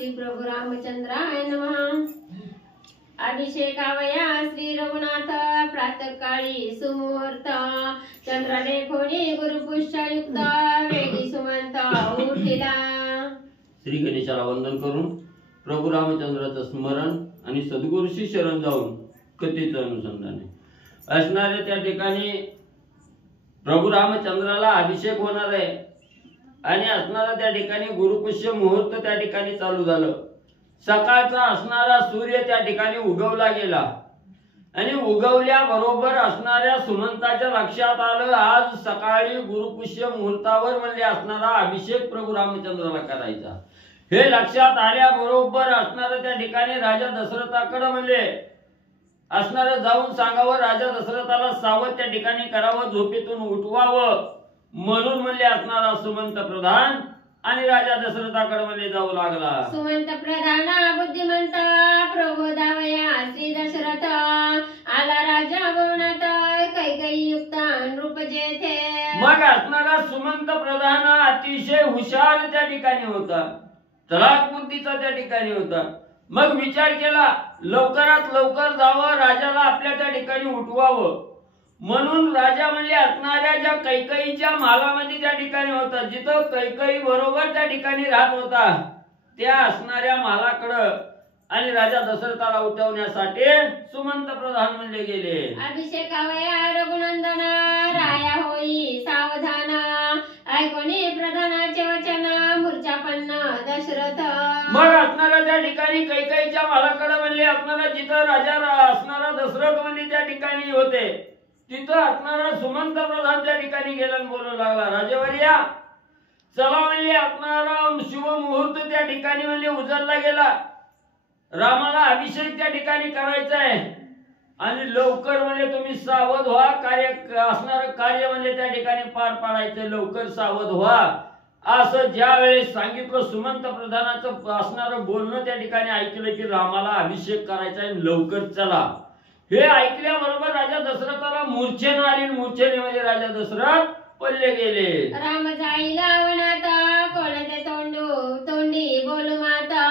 श्री प्रभु रामचंद्राय नमः। अभिषेकावया श्री रघुनाथ प्रातःकाळी सुमुहूर्त चंद्राने खोणी गुरुपुष्ययुक्त वेगी सुमंत उठिला। श्री गणेशाला वंदन करून प्रभु रामचंद्राचं स्मरण आणि सद्गुरूशी शरण जाऊन कथेचं अनुसंधान असणाऱ्या त्या ठिकाणी प्रभु रामचंद्राला अभिषेक होणार आहे आणि असणारा त्या ठिकाणी गुरुपुष्य मुहूर्त त्या ठिकाणी चालू झालं। सकाळचा असणारा सूर्य त्या ठिकाणी उगवला गेला आणि उगवल्याबरोबर असणाऱ्या सुमंताच्या लक्षात आलं आज सकाळी गुरुपुष्य मुहूर्तावर म्हणजे असणारा अभिषेक प्रभु रामचंद्राला करायचा। हे लक्षात आल्याबरोबर असणारा त्या ठिकाणी राजा दशरथाकडे म्हणले असणारा जाऊन सांगावं राजा दशरथाला सावध त्या ठिकाणी करावं झोपेतून उठवावं म्हणून म्हणले असणारा सुमंत प्रधान आणि राजा दशरथाकडे म्हणले जाऊ लागला। सुमंत प्रधान बुद्धिमंत प्रभु दावया श्री दशरथ आला राजा भवनात कैकई युक्त रूप जेथे। मग असणारा सुमंत प्रधान अतिशय हुशार त्या ठिकाणी होता, तळाक बुद्धीचा त्या ठिकाणी होता। मग विचार केला लवकरात लवकर जावं राजाला आपल्या त्या ठिकाणी उठवावं म्हणून राजा म्हणले असणाऱ्या ज्या कैकईच्या महालामध्ये त्या ठिकाणी होता जिथं कैकई बरोबर त्या ठिकाणी राहत होता त्या असणाऱ्या महालाकडं आणि राजा दशरथाला उठवण्यासाठी सुमंत प्रधान म्हणले गेले। अभिषेकावया रघुनंदन राया होई सावधान ऐकोनी प्रधानाचे वचन मूर्छापन्न दशरथ। मग असणाऱ्या त्या ठिकाणी कैकईच्या महालाकडे म्हणले असणारा जिथं राजा असणारा दशरथ म्हणले त्या ठिकाणी होते तिथं असणारा सुमंत प्रधान त्या ठिकाणी गेला आणि बोलू लागला राजेवर्या चला म्हणले असणारा शुभ मुहूर्त त्या ठिकाणी म्हणले उजळला गेला, रामाला अभिषेक त्या ठिकाणी करायचा आहे आणि लवकर म्हणजे तुम्ही सावध व्हा कार्य असणारं कार्य म्हणजे त्या ठिकाणी पार पाडायचं लवकर सावध व्हा असं ज्या वेळेस सांगितलं सुमंत प्रधानाचं असणारं बोलणं त्या ठिकाणी ऐकलं की रामाला अभिषेक करायचा आहे लवकर चला। हे ऐकल्याबरोबर राजा दशरथाला मूर्छेनं आली, मूर्छेने राजा दशरथ पडले गेले। राम जाईला वनात कोणाचे तोंडी बोलू माता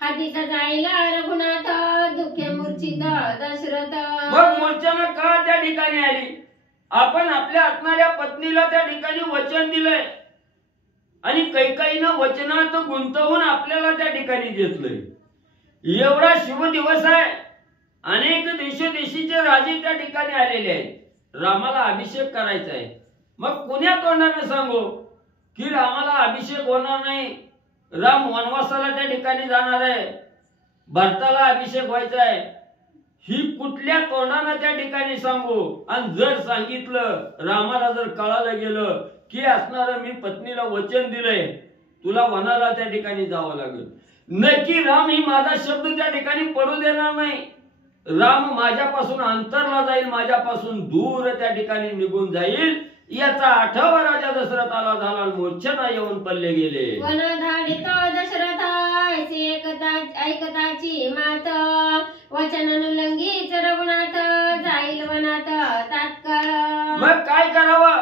हातीचा जाईला रघुनाथ दुःखे मूर्छित दशरथ। मग मूर्छेनं का त्या ठिकाणी आली? आपण आपल्या असणाऱ्या पत्नीला त्या ठिकाणी वचन दिलंय आणि कैकईनं वचनात गुंतवून आपल्याला त्या ठिकाणी घेतलंय। एवढा शुभ दिवस आहे, अनेक देशोदेशीचे राजे त्या ठिकाणी आलेले आहेत, रामाला अभिषेक करायचा आहे। मग कुण्या तोंडाने सांगू की रामाला अभिषेक होणार नाही, राम वनवासाला त्या ठिकाणी जाणार आहे, भरताला अभिषेक व्हायचा आहे, ही कुठल्या तोंडाने त्या ठिकाणी सांगू? आणि जर सांगितलं रामाला जर कळालं गेलं की असणार मी पत्नीला वचन दिलंय तुला वनाला त्या ठिकाणी जावं लागेल, नक्की राम ही माझा शब्द त्या ठिकाणी पडू देणार नाही, राम माझ्यापासून अंतरला जाईल, माझ्यापासून दूर त्या ठिकाणी निघून जाईल याचा आठवा राजा दशरथाला झाला, मूर्छेनं येऊन पडले गेले। वनधाडित दशरथ ऐकताची मात वचनानुलंघित रघुनाथ जाईल वनात तात्काळ। मग काय करावं?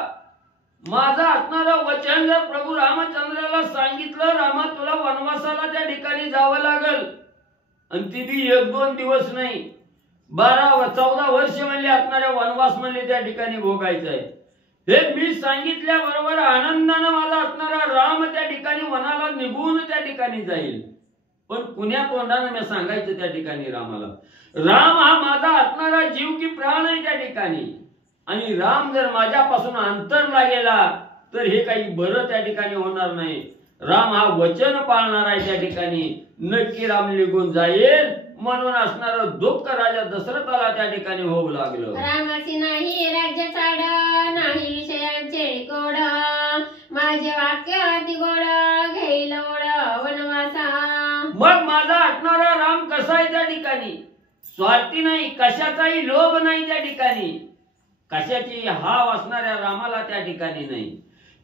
माझं असणारं वचन जर प्रभू रामचंद्राला सांगितलं रामा तुला वनवासाला त्या ठिकाणी जावं लागल आणि तिथे 1-2 दिवस नाही 12-14 वर्ष म्हणले असणाऱ्या वनवास म्हणले त्या ठिकाणी भोगायचं आहे, हे मी सांगितल्याबरोबर आनंदानं माझा असणारा राम त्या ठिकाणी वनाला निघून त्या ठिकाणी जाईल। पण कुण्या तोंडानं मी सांगायचं त्या ठिकाणी रामाला? राम हा माझा असणारा जीव की प्राण आहे त्या ठिकाणी आणि राम जर माझ्यापासून अंतरला गेला तर हे काही बरं त्या ठिकाणी होणार नाही। राम हा वचन पाळणार आहे त्या ठिकाणी, नक्की राम निघून जाईल म्हणून असणार दुःख राजा दशरथाला त्या ठिकाणी होऊ लागलं। रामाची नाही राज्य चाड नाही विषयांचे गोड माझे वाक्य अति गोड घेईल ओढ वनवासा। मग माझा असणारा राम कसा आहे त्या ठिकाणी? स्वार्थी नाही, कशाचाही लोभ नाही त्या ठिकाणी, कशाची हाव असणाऱ्या रामाला त्या ठिकाणी नाही।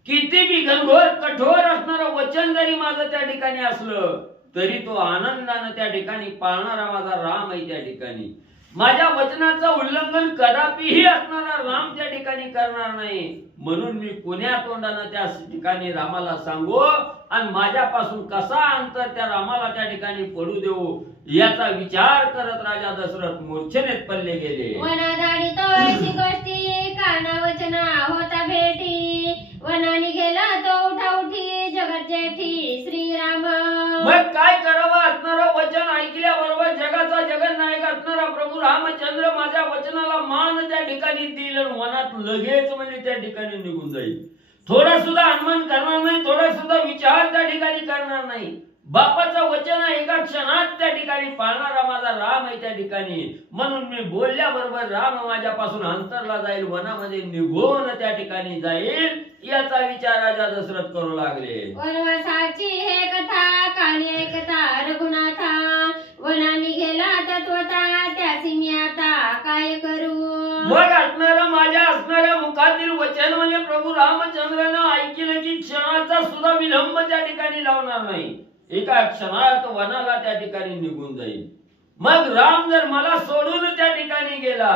किती बी घनघोर कठोर असणारं वचन जरी माझं त्या ठिकाणी असलं तरी तो आनंदानं त्या ठिकाणी पाळणारा माझा राम आहे त्या ठिकाणी। माझ्या वचनाचं उल्लंघन कदापिही असणारा राम त्या ठिकाणी करणार नाही. म्हणून मी कोण्या तोंडानं त्या ठिकाणी रामाला सांगू आणि माझ्यापासून कसा अंतर त्या रामाला त्या ठिकाणी पडू देऊ याचा विचार करत राजा दशरथ मूर्छेनेत पडले गेले. वनादाडी तोळशी गोष्टी काना वचना होता भेटी वनानी गेला तो उठाउठी जगत जेठी श्रीराम. मग काय करावं असणारं वचन ऐकल्याबरोबर जगाचा जगन्नायक असणारा प्रभू रामचंद्र माझ्या वचनाला मान त्या ठिकाणी देईल आणि वनात लगेच म्हणजे त्या ठिकाणी निघून जाईल. थोडा सुद्धा अनुमान करणार नाही, थोडा सुद्धा विचार त्या ठिकाणी करणार नाही. बापाचं वचन एका क्षणात त्या ठिकाणी पाळणारा माझा राम आहे त्या ठिकाणी. म्हणून मी बोलल्याबरोबर राम माझ्यापासून अंतरला जाईल, वनामध्ये निघून त्या ठिकाणी जाईल याचा विचार राजा दशरथ करू लागले. वनवासाची हे कथा काणी ऐकता रघुनाथा वनानी गेला तत्वता त्यासी मी आता काय करू. मग असणाऱ्या मुखातील वचन म्हणजे प्रभू रामचंद्रानं ऐकलं की क्षणाचा सुद्धा विलंब त्या ठिकाणी लावणार नाही. एका क्षणात वनाला त्या ठिकाणी निघून जाईल. मग राम जर मला सोडून त्या ठिकाणी गेला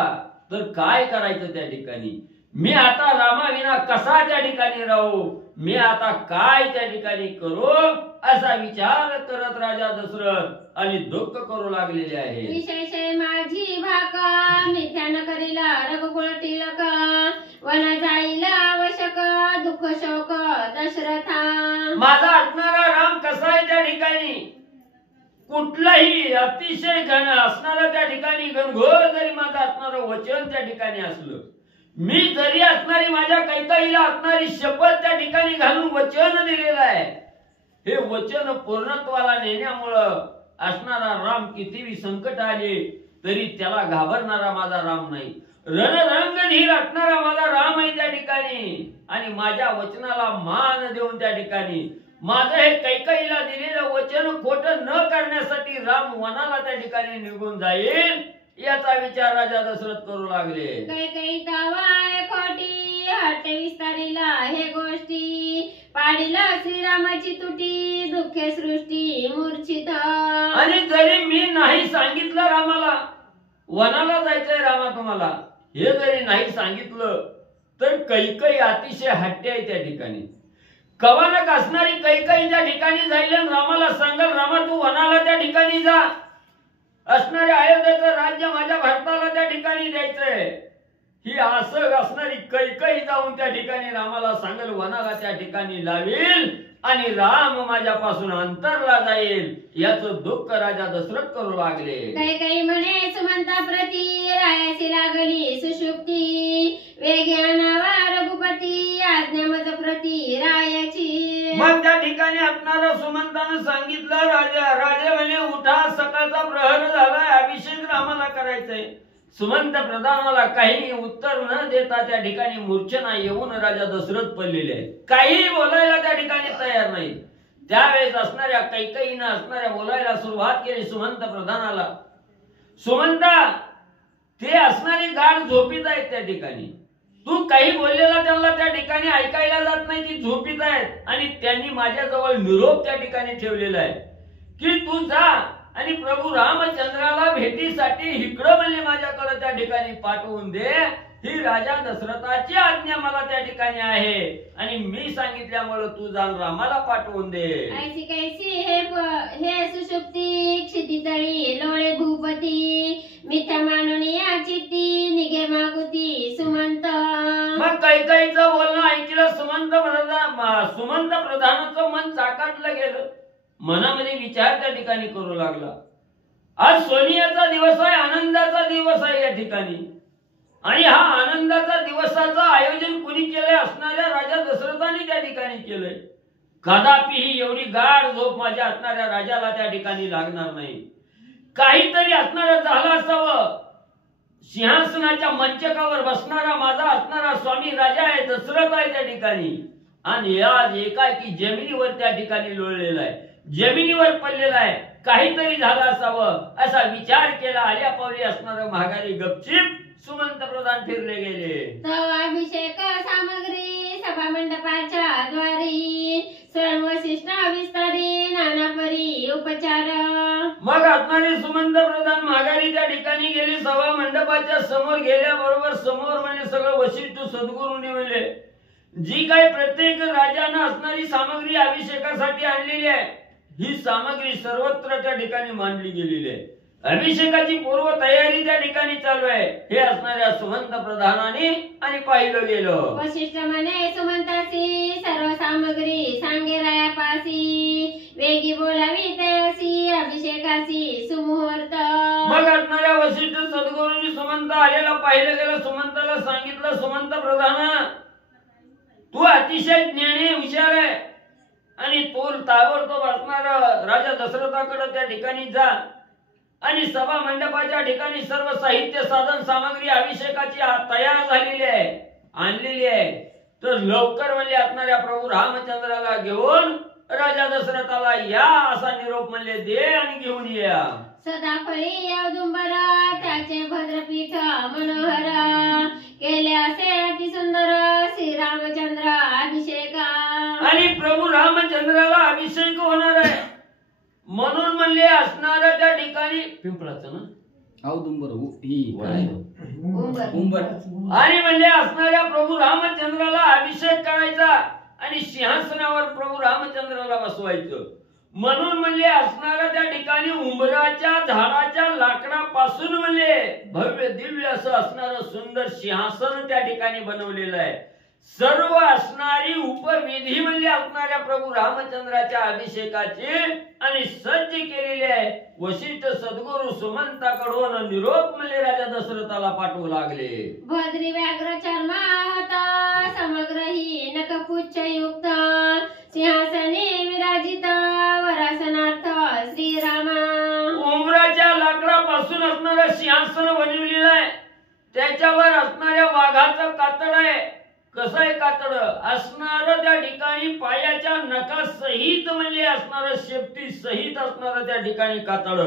तर काय करायचं त्या ठिकाणी. मी आता रामाविना कसा त्या ठिकाणी राहू, मी आता काय त्या ठिकाणी करू असा विचार करत राजा दशरथ आणि दुःख करू लागलेले आहे. विशेष माझी भाका मिथ्यान करीला रघुकुळ टिळक वन जाईला आवश्यक दुःख शोक दशरथा. माझा असणारा राम कसा आहे त्या ठिकाणी कुठलाही अतिशय घन असणारा त्या ठिकाणी घनघोर जरी माझं असणारं वचन त्या ठिकाणी असलं, मी जरी असणारी माझ्या कैकेयीला असणारी शपथ त्या ठिकाणी घालून वचन दिलेलं आहे, हे वचन पूर्णत्वाला नेण्यामुळं असणारा राम कितीही संकट आले तरी त्याला घाबरणारा माझा राम नाही. रणरंगधीर असणारा माझा राम आहे त्या ठिकाणी आणि माझ्या वचनाला मान देऊन त्या ठिकाणी माझं हे कैकेयीला दिलेलं वचन खोटं न करण्यासाठी राम वनाला त्या ठिकाणी निघून जाईल याचा विचार राजा दशरथ करू लागले. कैकेयी तवाय खोटी हट विस्तारिला हे गोष्टी पाडिला श्रीरामाची तुटी दुःखे सृष्टी मूर्छित. आणि जरी मी नाही सांगितलं रामाला वनाला जायचंय रामा तुम्हाला, हे जरी नाही सांगितलं तर कैकेयी अतिशय हट्टी आहे त्या ठिकाणी. कवानक असणारी कैकेयी त्या ठिकाणी जाईल आणि रामाला सांगल रामा तू वनाला त्या ठिकाणी जा, असणारे अयोध्येचं राज्य माझ्या भरताला त्या ठिकाणी द्यायचंय. ही असं असणारी कैकेयी जाऊन त्या ठिकाणी रामाला सांगल वनाला त्या ठिकाणी लावेल आणि राम माझ्यापासून अंतरला जाईल याचं दुःख राजा दशरथ करू लागले. कैकेयी म्हणे सुमंता प्रती रायाची लागली सुषुप्ती वेग्यानावा रघुपती आज्ञा मज प्रती रायाची. मग त्या ठिकाणी असणाऱ्या सुमंतानं सांगितलं राजा म्हणे उठा सकाळचा प्रहर झालाय, अभिषेक रामाला करायचंय. सुमंत प्रधानाला काही उत्तर न देता त्या ठिकाणी मूर्छना येऊन राजा दशरथ पडलेले आहेत. काही बोलायला त्या ठिकाणी तयार नाही. त्यावेळेस असणाऱ्या कैकेयीनं असणाऱ्या बोलायला सुरुवात केली सुमंत प्रधानाला. सुमंता ते असणारी गाढ झोपीत आहेत त्या ठिकाणी, तू काही बोललेला त्यांना त्या ठिकाणी ऐकायला जात नाही, ती झोपीत आहेत आणि त्यांनी माझ्याजवळ निरोप त्या ठिकाणी ठेवलेला आहे की तू जा आणि प्रभू रामचंद्राला भेटीसाठी इकडं म्हणजे माझ्याकडे त्या ठिकाणी पाठवून दे. ही राजा दशरथाची आज्ञा मला त्या ठिकाणी आहे आणि मी सांगितल्यामुळे तू जाऊन रामाला पाठवून दे. ऐसी कैसी हे सुषुप्ती क्षितितळी लोळे भूपती मिथ्या मानून या चित्ती निघे मागुती सुमंत. मग कैकेयीचं बोलणं ऐकलं सुमंत प्रधानाचं मन चाकाटलं गेलं. मनामध्ये विचार त्या ठिकाणी करू लागला. आज सोनियाचा दिवस आहे, आनंदाचा दिवस आहे या ठिकाणी आणि हा आनंदाचा दिवसाचं आयोजन कुणी केलंय, असणाऱ्या राजा दशरथाने त्या ठिकाणी केलंय. कदापिही एवढी गाढ झोप माझ्या असणाऱ्या राजाला त्या ठिकाणी लागणार नाही. काहीतरी असणारं झालं असावं. सिंहासनाच्या मंचकावर बसणारा माझा असणारा स्वामी राजा आहे, दशरथ आहे त्या ठिकाणी आणि आज एकाएकी जमिनीवर त्या ठिकाणी लोळलेला आहे, जमिनीवर पडलेला आहे. काहीतरी झालं असावं असा विचार केला. आल्या पावली असणारं महागारी गपचिप सुमंत प्रधान फिरले गेले. तव अभिषेक सामग्री सभा मंडपाच्या द्वारी स्वयं वसिष्ठ विस्तारी नाना परी उपचार. मग असणारी सुमंत प्रधान माघारी त्या ठिकाणी गेली. सभा मंडपाच्या समोर गेल्याबरोबर समोर म्हणजे सगळं वशिष्ठ सद्गुरूंनी म्हणले जी काही प्रत्येक राजानं असणारी सामग्री अभिषेकासाठी आणलेली आहे ही सामग्री सर्वत्र त्या ठिकाणी मांडली गेलेली आहे. अभिषेकाची पूर्व तयारी त्या ठिकाणी चालू आहे हे असणाऱ्या सुमंत प्रधानाने आणि पाहिलं गेलं. वशिष्ठ म्हणे सुमंतासी सर्व सामग्री सांगे रायापासी वेगी बोलावी तयासी अभिषेकासी सुमुहूर्त. मग असणाऱ्या वशिष्ठ सद्गुरूंनी सुमंत आलेला पाहिलं गेलं. सुमंताला सांगितलं सुमंत प्रधाना तू अतिशय ज्ञानी हुशार आहे आणि तू ताबडतोब असणारा राजा दशरथाकडे त्या ठिकाणी जा आणि सभा मंडपाच्या ठिकाणी सर्व साहित्य साधन सामग्री अभिषेकाची तयार झालेली आहे आणलेली आहे तर लवकर म्हणजे असणाऱ्या प्रभू रामचंद्राला घेऊन राजा दशरथाला या असा निरोप म्हणले दे आणि घेऊन या. सदाफळी औदुंबरा त्याचे भद्रपीठ मनोहर केले असे अति सुंदर श्री रामचंद्र अभिषेका. आणि प्रभू रामचंद्राला अभिषेक होणार आहे म्हणून म्हणले असणाऱ्या त्या ठिकाणी पिंपळाचं ना औदुंबर आणि म्हणले असणाऱ्या प्रभू रामचंद्राला अभिषेक करायचा आणि सिंहासनावर प्रभू रामचंद्राला बसवायचं म्हणून म्हणले असणाऱ्या त्या ठिकाणी उंबराच्या झाडाच्या लाकडापासून म्हणले भव्य दिव्य असं असणारं सुंदर सिंहासन त्या ठिकाणी बनवलेलं आहे. सर्व असणारी उपविधी म्हणजे असणाऱ्या प्रभू रामचंद्राच्या अभिषेकाची आणि सज्ज केलेली आहे. वशिष्ठ सद्गुरू सुमंताकडून निरोप म्हणजे राजा दशरथाला पाठवू लागले. भद्री व्याघ्र चर्मात समग्र ही नखपुच्छ युक्त सिंहासने विराजित वरासनार्थ श्रीरामा. उंबराच्या लाकडापासून असणारं सिंहासन बनवलेलं आहे. त्याच्यावर असणाऱ्या वाघाचं कातड आहे. कसं आहे कातड असणार त्या ठिकाणी पायाच्या नखासहित म्हणजे असणार शेपटी सहित असणार त्या ठिकाणी कातड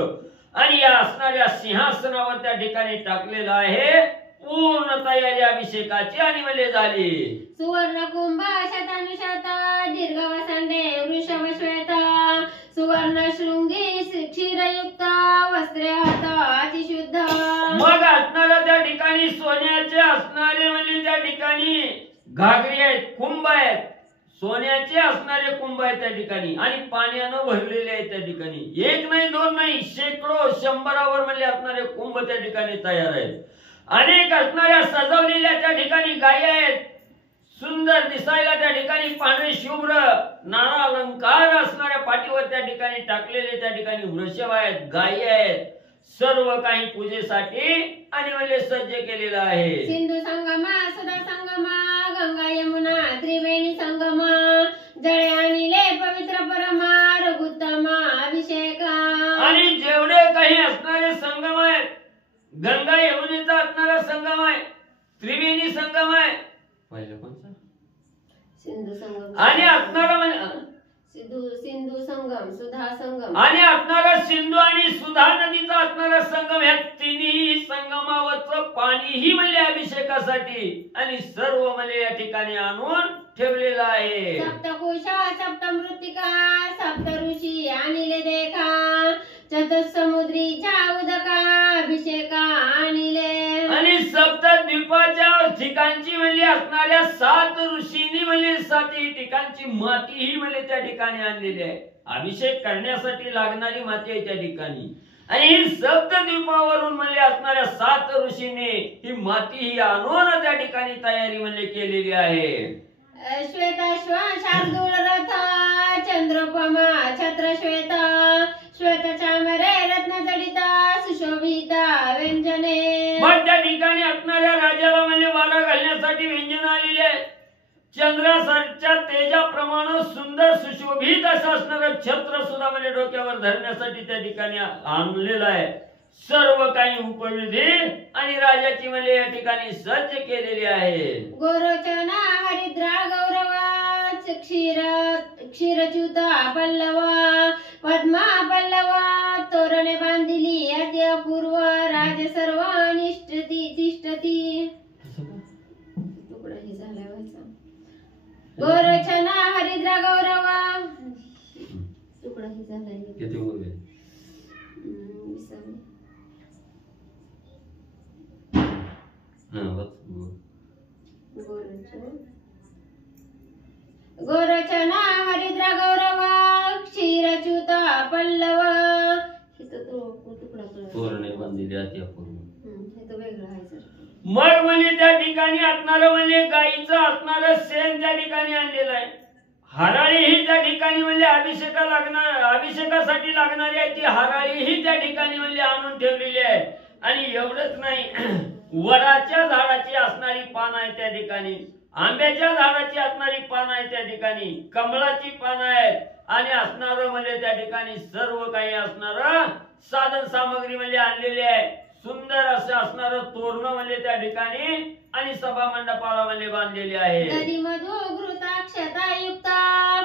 आणि या असणाऱ्या सिंहासनावर त्या ठिकाणी टाकलेलं आहे. पूर्ण तयारी अभिषेकाची आणि म्हणजे झाली. सुवर्ण कुंभ शतानुशत दीर्घ वसंडे वृषभ श्वेत सुवर्ण शृंगी क्षीरयुक्त वस्त्रे हत अतिशुद्ध. मग असणाऱ्या त्या ठिकाणी सोन्याचे असणारे म्हणजे त्या ठिकाणी घागरी आहेत कुंभ आहेत सोन्याचे असणारे कुंभ आहेत त्या ठिकाणी आणि पाण्यानं भरलेले आहेत त्या ठिकाणी. एक नाही दोन नाही शेकडो शंभरावर म्हणजे असणारे कुंभ त्या ठिकाणी तयार आहेत. अनेक असणाऱ्या सजवलेल्या त्या ठिकाणी गायी आहेत. सुंदर दिसायला त्या ठिकाणी पांढरे शुभ्र नाना अलंकार असणाऱ्या पाठीवर त्या ठिकाणी टाकलेले त्या ठिकाणी वृषभ आहेत गायी आहेत. सर्व काही पूजेसाठी आणि म्हणजे सज्ज केलेलं आहे. सिंधू संगमा सुधा संगमा गंगा यमुना त्रिवेणी संगमा जळे आणिले पवित्र परमा रघुत्तमा अभिषेका. आणि जेवढे काही असणारे संगम आहेत गंगा यमुनेचा असणारा संगम आहे त्रिवेणी संगम आहे पहिलं कोणता सिंधू संगम आणि असणारा सिंधू संगम सुधा संगम आणि असणारा सिंधू आणि सुधा नदीचा असणारा संगम ह्या तिन्ही संगमावरचं पाणीही म्हणजे अभिषेकासाठी आणि सर्व म्हणजे या ठिकाणी आणून ठेवलेलं आहे. सप्तकोश सप्तमृत्तिका सप्त ऋषी आणिले देखा चतुसमुद्रीच्या उदका अभिषेका आणिले. आणि सप्त द्वीपाच्या ठिकाणची म्हणजे असणाऱ्या 7 ऋषींनी म्हणजे 7 ठिकाणची मातीही म्हणजे त्या ठिकाणी आणलेली आहे. अभिषेक करण्यासाठी लागणारी माती आहे त्या ठिकाणी आणि ही सप्त द्वीपावरून म्हणजे असणाऱ्या 7 ऋषींनी ही माती ही आणून त्या ठिकाणी तयारी म्हणजे केलेली आहे. श्वेताश्व शार्दूल रथ चंद्रोपमा छत्र श्वेत श्वेत चामरे रत्न जडित सुशोभित व्यंजने. मग त्या ठिकाणी असणाऱ्या राजाला म्हणजे वारा घालण्यासाठी व्यंजन आलेले आहे. चंद्रासारख्या तेजाप्रमाणे सुंदर सुशोभित असं असणारं छत्र सुद्धा म्हणजे डोक्यावर धरण्यासाठी त्या ठिकाणी आणलेलं आहे. सर्व काही उपविधी आणि राजाची म्हणजे या ठिकाणी सज्ज केलेली आहे. गोरोचना हरिद्रा गौरव क्षीरच्युत पल्लव पद्मा पल्लव तोरणे बांधिली अति अपूर्व राज सर्व निष्ठती तिष्ठती. तुकडा ही झाला व्हायचा गोरचना हरिद्रा गौरव तुकडा हे झालाय किती मुलगे विसरले. गोरचना हरिद्रा गौरव क्षीरच्युत पल्लव हे तर तो तुकडा पूर्ण बांधलेली आती हे तर वेगळं आहे सर. मग म्हणजे त्या ठिकाणी असणारं म्हणजे गाईचं असणारं शेण त्या ठिकाणी आणलेलं आहे. हराळी ही त्या ठिकाणी म्हणजे अभिषेकासाठी लागणारी आहे ती हराळी ही त्या ठिकाणी म्हणजे आणून ठेवलेली आहे. आणि एवढंच नाही वडाच्या झाडाची असणारी पान आहे त्या ठिकाणी, आंब्याच्या झाडाची असणारी पान आहे त्या ठिकाणी, कमळाची पान आहेत आणि असणारं म्हणजे त्या ठिकाणी सर्व काही असणारं साधन सामग्री म्हणजे आणलेली आहे. सुंदर असं असणारं तोरण म्हणजे त्या ठिकाणी आणि सभा मंडपाला म्हणजे बांधलेले आहे. नदी मधु घृताक्षतायुक्त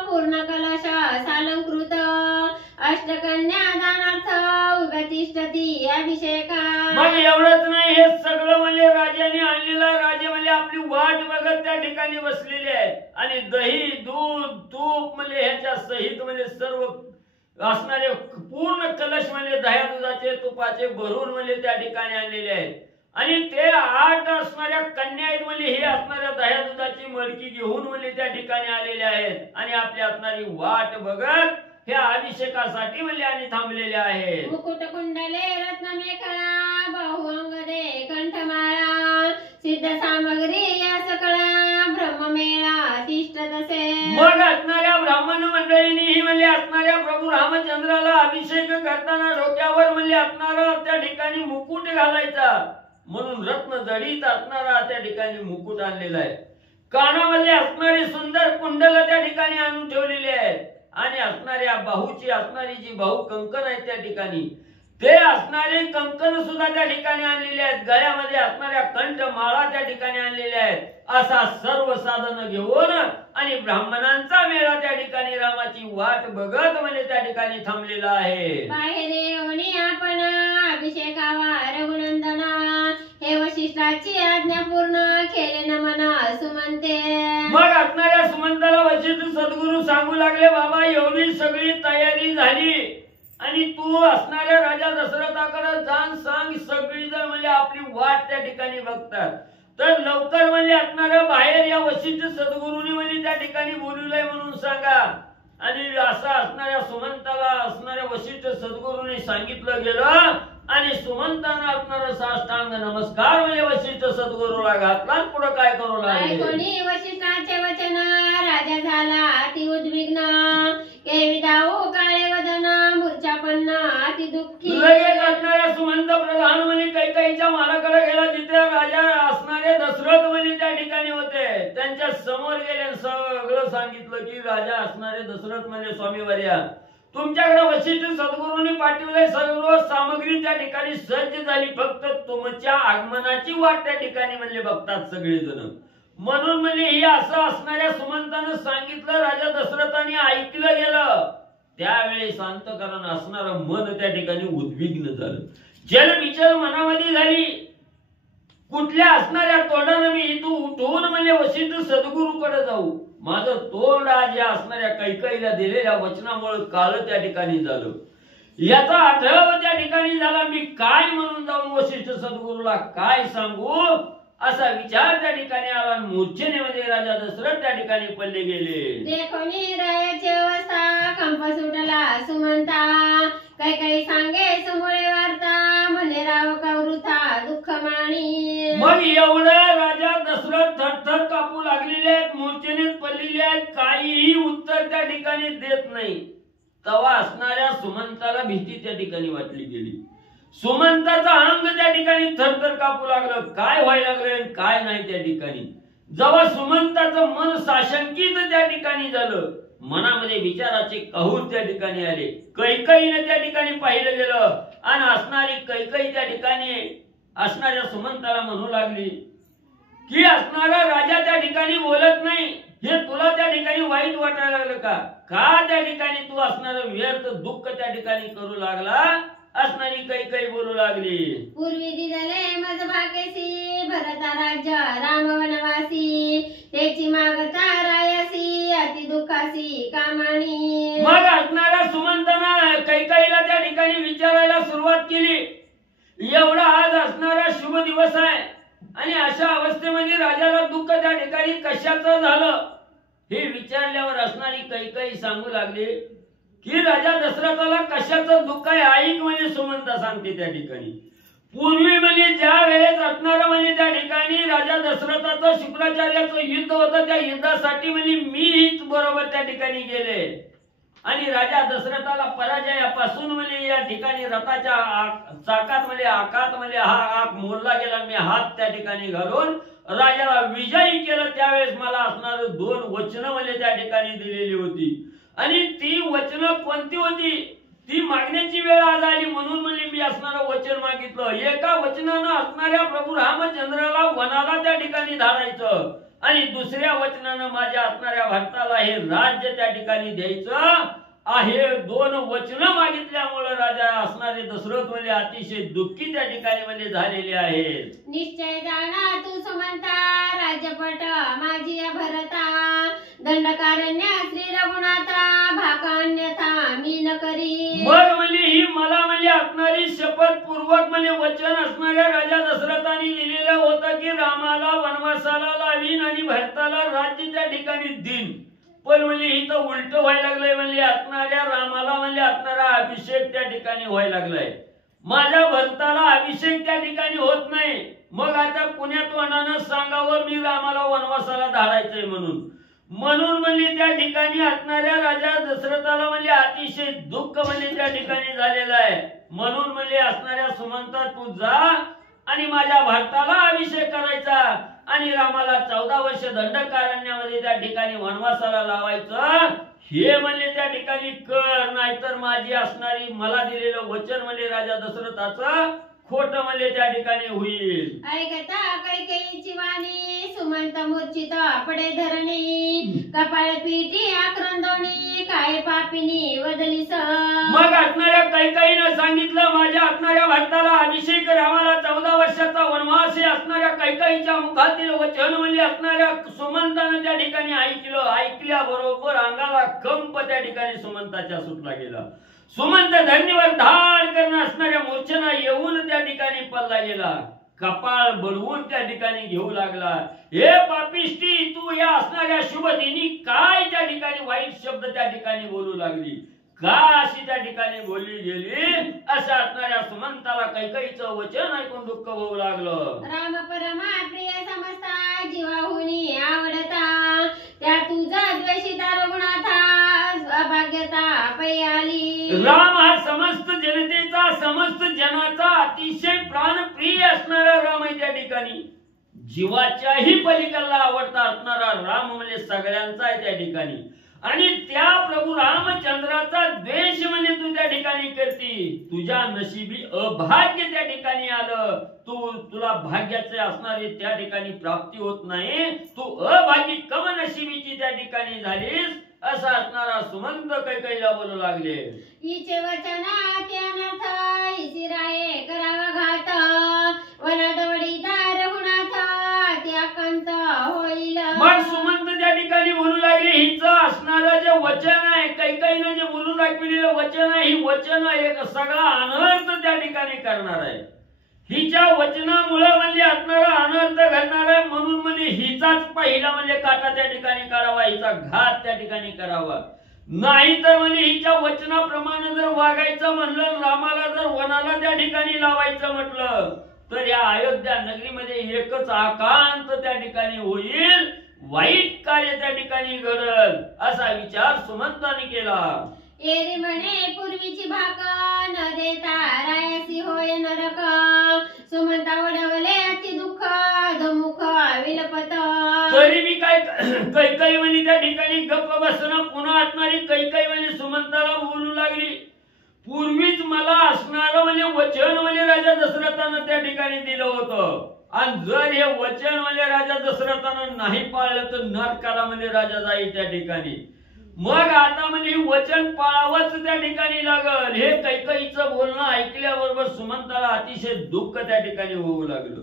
पूर्ण कलश सालंकृत अष्टकन्या दानार्थ उभ्या तिष्ठती अभिषेका. मग एवढंच नाही हे सगळं म्हणजे राजाने आणलेलं. राजे म्हणजे आपली वाट बघत त्या ठिकाणी बसलेले आहेत आणि दही दूध तूप म्हणजे ह्याच्या सहित म्हणजे सर्व असणारे पूर्ण कलश म्हणजे दह्या दुधाचे तुपाचे भरून म्हणजे त्या ठिकाणी आणलेले आहेत. आणि ते 8 असणाऱ्या कन्या आहेत म्हणजे हे असणाऱ्या दह्या दुधाची मडकी घेऊन म्हणजे त्या ठिकाणी आलेले आहेत आणि आपली असणारी वाट बघत हे अभिषेकासाठी म्हणजे आणि थांबलेले आहेत. मुकुट कुंडले रत्न मेखळा बहुअंगदे कंठमाळा सिद्ध सामग्री या सकळा ब्रह्ममेळा तिष्ठ तसे. मग असणाऱ्या ब्राह्मण मंडळींनी ही म्हणजे असणाऱ्या प्रभू रामचंद्राला अभिषेक करताना डोक्यावर म्हणजे असणारा त्या ठिकाणी मुकुट घालायचा म्हणून रत्न जडित असणारा त्या ठिकाणी मुकुट आणलेला आहे. कानामध्ये असणारी सुंदर कुंडल त्या ठिकाणी आणून ठेवलेली आहेत आणि असणाऱ्या बाहूची असणारी जी बाहू कंकण आहे त्या ठिकाणी ते असणारे कंकण सुद्धा त्या ठिकाणी आणलेले आहेत. गळ्यामध्ये असणाऱ्या कंठमाळा त्या ठिकाणी आणलेल्या आहेत. असा सर्व साधन घेऊन आणि ब्राह्मणांचा मेळा त्या ठिकाणी रामाची वाट बघत म्हणजे त्या ठिकाणी थांबलेला आहे. बाहेर येऊन आपण अभिषेकावा रघुनंदना हे वशिष्ठाची आज्ञा पूर्ण केले नमन सुमंते. मग असणाऱ्या सुमंताला वशिष्ठ सद्गुरू सांगू लागले, बाबा एवढी सगळी तयारी झाली आणि तू असणाऱ्या राजा दशरथाकडे जाण सांग सगळी जण म्हणजे आपली वाट त्या ठिकाणी बघतात तर लवकर म्हणजे असणाऱ्या बाहेर या वशिष्ठ सद्गुरूंनी म्हणजे त्या ठिकाणी बोलवलंय म्हणून सांगा. आणि असं असणाऱ्या सुमंताला असणाऱ्या वशिष्ठ सद्गुरूंनी सांगितलं गेलं आणि सुमंतानं असणारा साष्टांग नमस्कार म्हणजे वशिष्ठ सद्गुरूला घातला. पुढे काय करू लागले? कोणी वशिष्ठाचे वचन राजा झाला अति उद्विग्न केवी दाऊ काळे वदन मूर्छापन्न अति दुःखी. लगेच असणाऱ्या सुमंत प्रधान म्हणजे कैकेयीच्या महालाकडे गेला जिथे राजा असणारे दशरथ म्हणजे त्या ठिकाणी होते. त्यांच्या समोर गेले सगळं सांगितलं की राजा असणारे दशरथ म्हणजे स्वामीवर्या तुमच्याकडे वशिष्ठ सद्गुरूंनी पाठवले सर्व सामग्री त्या ठिकाणी सज्ज झाली फक्त तुमच्या आगमनाची वाट त्या ठिकाणी म्हणजे बघतात सगळेजण. म्हणून म्हणजे हे असं असणाऱ्या सुमंतानं सांगितलं. राजा दशरथाने ऐकलं गेलं. त्यावेळी शांतकरण असणारं मन त्या ठिकाणी उद्विग्न झालं. जलविचल मनामध्ये झाली. कुठल्या असणाऱ्या तोंडाने मी इथून उठून म्हणजे वशिष्ठ सद्गुरूकडे जाऊ. माझं तोंड आज या असणाऱ्या कैकेयीला दिलेल्या वचनामुळे काळ त्या ठिकाणी झालं. याचा आठव त्या ठिकाणी झाला. मी काय म्हणून जाऊन वशिष्ठ सद्गुरूला काय सांगू असा विचार त्या ठिकाणी आला. मूर्छेमध्ये राजा दशरथ त्या ठिकाणी पडले गेले. देखोनी रायाची अवस्था कंप सुटला सुमंता कैकेयी सांगे समोळे वार्ता म्हणे राव कवृथा दुःख माणी. मग एवढं राजा दशरथ थरथर कापू लागलेले आहेत, मूर्छेने पडलेले आहेत, काहीही उत्तर त्या ठिकाणी देत नाही. तवा असणाऱ्या सुमंताला भीती त्या ठिकाणी वाटली गेली. सुमंताचा अंग त्या ठिकाणी थरथर कापू लागलं. काय व्हायला लागलं काय नाही त्या ठिकाणी. जेव्हा सुमंताचं मन साशंकित त्या ठिकाणी झालं मनामध्ये विचाराचे कहूर त्या ठिकाणी आले. कैकेयीने त्या ठिकाणी पाहिलं गेलं आणि असणारी कैकेयी त्या ठिकाणी असणाऱ्या सुमंताला म्हणू लागली की असणारा राजा त्या ठिकाणी बोलत नाही हे तुला त्या ठिकाणी वाईट वाटायला लागलं का? का त्या ठिकाणी तू असणारं व्यर्थ दुःख त्या ठिकाणी करू लागला? असणारी कैकेयी बोलू लागली. पूर्वी दिदले मज भाकेसी भरता राज्य राम वनवासी त्याची मागता रायासी दुःखासी कामानी. मग असणाऱ्या सुमंतानं कैकेयीला त्या ठिकाणी विचारायला सुरुवात केली. एवढा आज असणारा शुभ दिवस आहे आणि अशा अवस्थेमध्ये राजाला दुःख त्या ठिकाणी कशाचं झालं हे विचारल्यावर असणारी कैकेयी सांगू लागली की राजा दशरथाला कशाचं दुःख आहे ऐक म्हणजे सुमंता सांगते त्या ठिकाणी. पूर्वी म्हणजे ज्या वेळेस असणारं म्हणजे त्या ठिकाणी राजा दशरथाचं शुक्राचार्याचं युद्ध होतं त्या युद्धासाठी म्हणजे मीच बरोबर त्या ठिकाणी गेले आणि राजा दशरथाला पराजयापासून म्हणजे या ठिकाणी रथाच्या चाकात म्हणजे आकात म्हणजे हा आक मोडला गेला. मी हात त्या ठिकाणी घालून राजाला विजयी केलं. त्यावेळेस मला असणार 2 वचनं म्हणजे त्या ठिकाणी दिलेली होती आणि ती वचनं कोणती होती ती मागण्याची वेळ आज आली म्हणून म्हणजे मी असणारं वचन मागितलं. एका वचनानं असणाऱ्या प्रभू रामचंद्राला वनाला त्या ठिकाणी धाडायचं आणि दुसऱ्या वचनानं माझ्या असणाऱ्या भक्ताला हे राज्य त्या ठिकाणी द्यायचं आहे. 2 वचनं मागितल्यामुळे राजा असणारे दशरथ म्हणजे अतिशय दुःखी त्या ठिकाणी म्हणजे झालेले आहेत. निश्चय जाणा तू सुमंता राजपट माझी भरता दंडकारण्य श्री रघुनाथा भाकान्यथा मी न करी. मग म्हणजे ही मला म्हणजे असणारी शपथ पूर्वक म्हणजे वचन असणाऱ्या राजा दशरथाने दिलेलं होतं की रामाला वनवासाला लावीन आणि भरताला राज्य त्या ठिकाणी देईन. पण म्हणजे इथं उलट व्हायला लागलंय. म्हणजे असणाऱ्या रामाला म्हणजे असणारा अभिषेक त्या ठिकाणी व्हायला लागलाय. माझ्या भरताला अभिषेक त्या ठिकाणी होत नाही. मग आता पुण्यात वनानं सांगावं मी रामाला वनवासाला धाडायचंय म्हणून म्हणजे त्या ठिकाणी असणाऱ्या राजा दशरथाला म्हणजे अतिशय दुःख म्हणजे त्या ठिकाणी झालेलं आहे. म्हणून म्हणजे असणाऱ्या सुमंता तू जा आणि माझ्या भरताला अभिषेक करायचा आणि रामाला 14 वर्ष दंडकारण्यामध्ये त्या ठिकाणी वनवासाला लावायचं हे म्हणजे त्या ठिकाणी कर. नाहीतर माझी असणारी मला दिलेलं वचन म्हणजे राजा दशरथाचं खोट म्हणजे त्या ठिकाणी होईल. ऐकता कैकेयीची वाणी सुमंत मूर्छित पडे धरणी कपाळ पीठी आक्रंदोणी काय पापिनी वदलीस. मग असणाऱ्या कैकेयीनं सांगितलं माझ्या असणाऱ्या भक्ताला अभिषेक रामाला 14 वर्षाचा वनवास हे असणाऱ्या कैकेयीच्या मुखातील वचन म्हणजे असणाऱ्या सुमंतानं त्या ठिकाणी ऐकलं. ऐकल्याबरोबर अंगाला कंप त्या ठिकाणी सुमंताच्या सुटला गेला. सुमंत धरणीवर धाड करून असणाऱ्या मूर्छना येऊन त्या ठिकाणी पडला गेला. कपाळ बळवून त्या ठिकाणी घेऊ लागला. हे पापिष्टी तू या असणाऱ्या शुभदिनी काय त्या ठिकाणी वाईट शब्द त्या ठिकाणी बोलू लागली का अशी त्या ठिकाणी बोलली गेली. अशा असणाऱ्या सुमंताला कैकेयीचं वचन ऐकून दुःख होऊ लागलं. राम परमा प्रिय समजता जीवाहुनी आवडता त्या तुझा द्वेषिता रघुनाथा अभाग्यता पै आली. राम हा समस्त जनतेचा समस्त जनाचा अतिशय प्राणप्रिय असणारा राम आहे. त्या ठिकाणी जीवाच्याही पलीकडला आवडता असणारा राम म्हणजे सगळ्यांचा आहे त्या ठिकाणी. आणि त्या प्रभू रामचंद्राचा द्वेष म्हणजे तू त्या ठिकाणी करती. तुझ्या नशिबी अभाग्य त्या ठिकाणी आलं. तुला भाग्याचे असणारी त्या ठिकाणी प्राप्ती होत नाही. तू अभागी कम नशिबीची त्या ठिकाणी झालीस असा असणारा सुमंत कैकेयीला बोलू लागले. हिचे वचना त्यानाथ इसिराये करावा घात वनादवडीदार रघुनाथ त्याकंत होईल. मग सुमंत त्या ठिकाणी बोलू लागले हिचं असणारं जे वचन आहे कैकेयीने जे बोलून दाखविलेलं वचन आहे ही वचन एक सगळा अनर्थ त्या ठिकाणी करणार आहे. हिच्या वचनामुळे म्हणजे असणारा अनर्थ घडणार आहे. म्हणून म्हणजे हिचाच पहिला म्हणजे काटा त्या ठिकाणी करावा हिचा घात त्या ठिकाणी करावा. नाही तर म्हणजे हिच्या वचनाप्रमाणे जर वागायचं म्हणलं रामाला जर वनाला त्या ठिकाणी लावायचं म्हटलं तर या अयोध्या नगरीमध्ये एकच आकांत त्या ठिकाणी होईल. वाईट कार्य त्या ठिकाणी घडल असा विचार सुमंताने केला. एरी म्हणे पूर्वीची भाक न देता रायासी होय नरक सुमंता ओढवले अति दुःख धमुख विलपत. तरी मी काय कैकेयी म्हणे त्या ठिकाणी गप्प बसणं पुन्हा असणारी कैकेयी म्हणे सुमंताला बोलू लागली. पूर्वीच मला असणारं म्हणजे वचन म्हणजे राजा दशरथानं त्या ठिकाणी दिलं होतं आणि जर हे वचन म्हणजे राजा दशरथानं नाही पाळलं तर नरकाला म्हणजे राजा जाईल त्या ठिकाणी. मग आता म्हणजे वचन पाळावंच त्या ठिकाणी लागल. हे कैकेयीचं बोलणं ऐकल्याबरोबर सुमंताला अतिशय दुःख त्या ठिकाणी होऊ लागलं.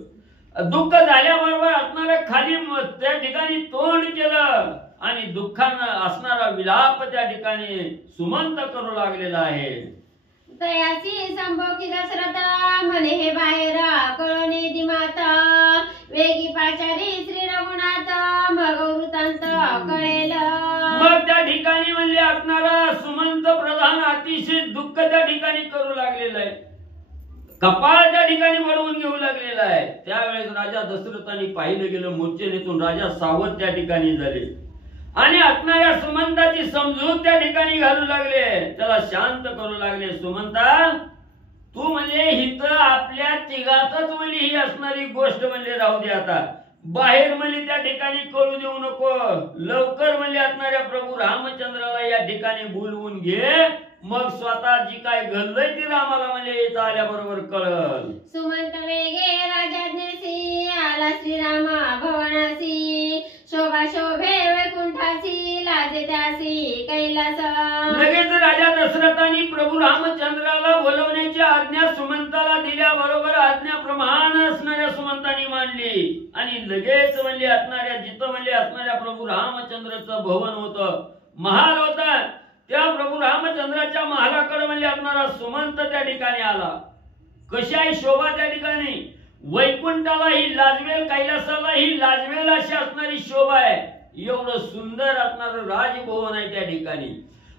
दुःख झाल्याबरोबर असणाऱ्या खाली त्या ठिकाणी तोंड केलं आणि दुःखानं असणारा विलाप त्या ठिकाणी सुमंत करू लागलेला आहे. तयासी संभोगी दशरथ म्हणे हे बाहेर कळणे दिमाता वेगी पाचारी श्री रघुनाथ मग वृत्तांत कळेल. मग त्या ठिकाणी म्हणजे असणारा सुमंत प्रधान अतिशय दुःख त्या ठिकाणी करू लागलेलं आहे. कपाळ त्या ठिकाणी वळवून घेऊ लागलेला आहे. त्यावेळेस राजा दशरथाने पाहिलं गेलं मूर्छेनेतून राजा सावध त्या ठिकाणी झाले आणि असणाऱ्या सुमंताची समजूत त्या ठिकाणी घालू लागले, त्याला शांत करू लागले. सुमंता, तू म्हणजे हिथं आपल्या तिघातच म्हणजे ही असणारी गोष्ट म्हणजे राहू दे, आता बाहेर म्हणजे त्या ठिकाणी कळू देऊ नको. लवकर म्हणजे असणाऱ्या प्रभू रामचंद्राला या ठिकाणी बोलवून घे, मग स्वतः जी काय घडलंय ती रामाला म्हणजे येत आल्याबरोबर कळल. सुमंत वेगे राजाज्ञेसी आला श्रीरामा भवनासी शोभा शोभे वैकुंठासी लाजे त्यासी कैलास. लगेच राजा दशरथाने प्रभू रामचंद्राला बोलवण्याची आज्ञा सुमंताला दिल्याबरोबर आज्ञाप्रमाणे असणाऱ्या सुमंतानी मांडली आणि लगेच म्हणजे असणाऱ्या जिथं म्हणजे असणाऱ्या प्रभू रामचंद्राचं भवन होतं, महाल होता, त्या प्रभू रामचंद्राच्या महालाकडे म्हणजे असणारा सुमंत त्या ठिकाणी आला. कशी आहे शोभा त्या ठिकाणी, वैकुंठाला ही लाजवेल, कैलासाला ही लाजवेल अशी असणारी शोभा आहे. एवढं सुंदर असणारं राजभवन आहे त्या ठिकाणी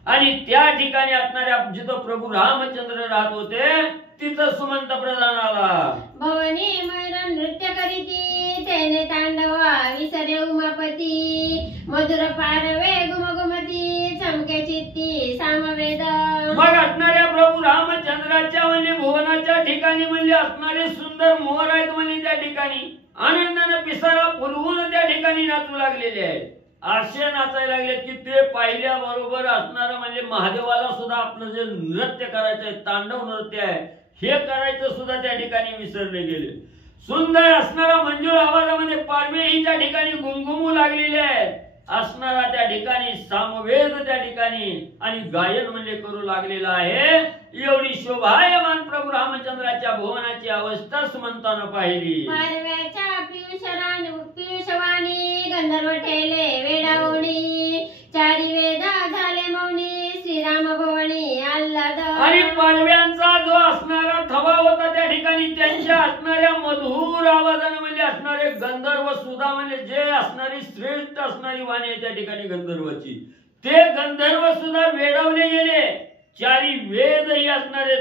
आणि त्या ठिकाणी असणाऱ्या जिथं प्रभू रामचंद्र राहत होते तिथं सुमंत प्रधान आला. भवनी मयूर नृत्य करीती तेने तांडवा विसरे उमापती मधुर पारवे गुमगुमती चमके चित्ती सामवेद. मग असणाऱ्या प्रभू रामचंद्राच्या म्हणजे भुवनाच्या ठिकाणी म्हणजे असणारे सुंदर मोर आहेत म्हणजे त्या ठिकाणी आनंदाने पिसारा फुलवून त्या ठिकाणी नाचू लागलेले आहेत. आरशे नाचायला लागले की ते पाहिल्या बरोबर असणारं म्हणजे महादेवाला सुद्धा आपलं जे नृत्य करायचंय, तांडव नृत्य आहे, हे करायचं सुद्धा त्या ठिकाणी विसरले गेले. सुंदर असणारा मंजूळ आवाजामध्ये पारवेही त्या ठिकाणी घुमघुमू लागलेले आहेत. असणारा त्या ठिकाणी सामवेद त्या ठिकाणी आणि गायन म्हणजे करू लागलेला आहे. एवढी शोभायमान प्रभू रामचंद्राच्या भुवनाची अवस्था सुमंतानं पाहिली. पारव्याच्या पियुषवाणी गंधर्व ठेले वेडावणी चारी वेद झाले मौनी श्रीराम भवनी आल्हाद. आणि पारव्यांचा जो असणारा थवा होता त्या ठिकाणी त्यांच्या असणाऱ्या मधुर आवाजाने म्हणजे असणारे गंधर्व सुद्धा म्हणजे जे असणारी श्रेष्ठ असणारी वाणी आहे त्या ठिकाणी गंधर्वाची, ते गंधर्व सुद्धा वेडावले गेले. चारी वेदही असणारे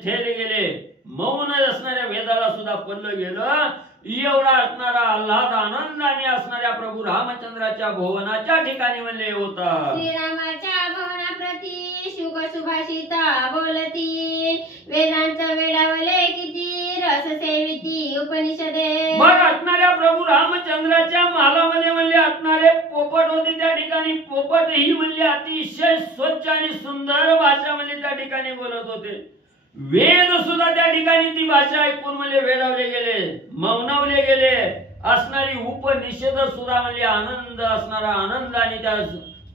ठेले गेले. मौन असणाऱ्या वेदाला सुद्धा पडलं गेलं. एवढा असणारा आल्हाद आनंदाने असणाऱ्या प्रभू रामचंद्राच्या भुवनाच्या ठिकाणी म्हणले होता. श्रीरामाच्या भवनाप्रती शुक सुभाषिता बोलती वेदांत वेडावले किती रस सेविती उपनिषदे. मग असणाऱ्या प्रभू रामचंद्राच्या महालामध्ये म्हणले असणारे पोपट होते त्या ठिकाणी. पोपट ही म्हणले अतिशय स्वच्छ आणि सुंदर भाषा म्हणजे त्या ठिकाणी बोलत होते. वेद सुद्धा त्या ठिकाणी ती भाषा ऐकून म्हणजे वेडावले गेले, मौनावले गेले. असणारी उपनिषद सुद्धा म्हणजे आनंद असणारा आनंदाने त्या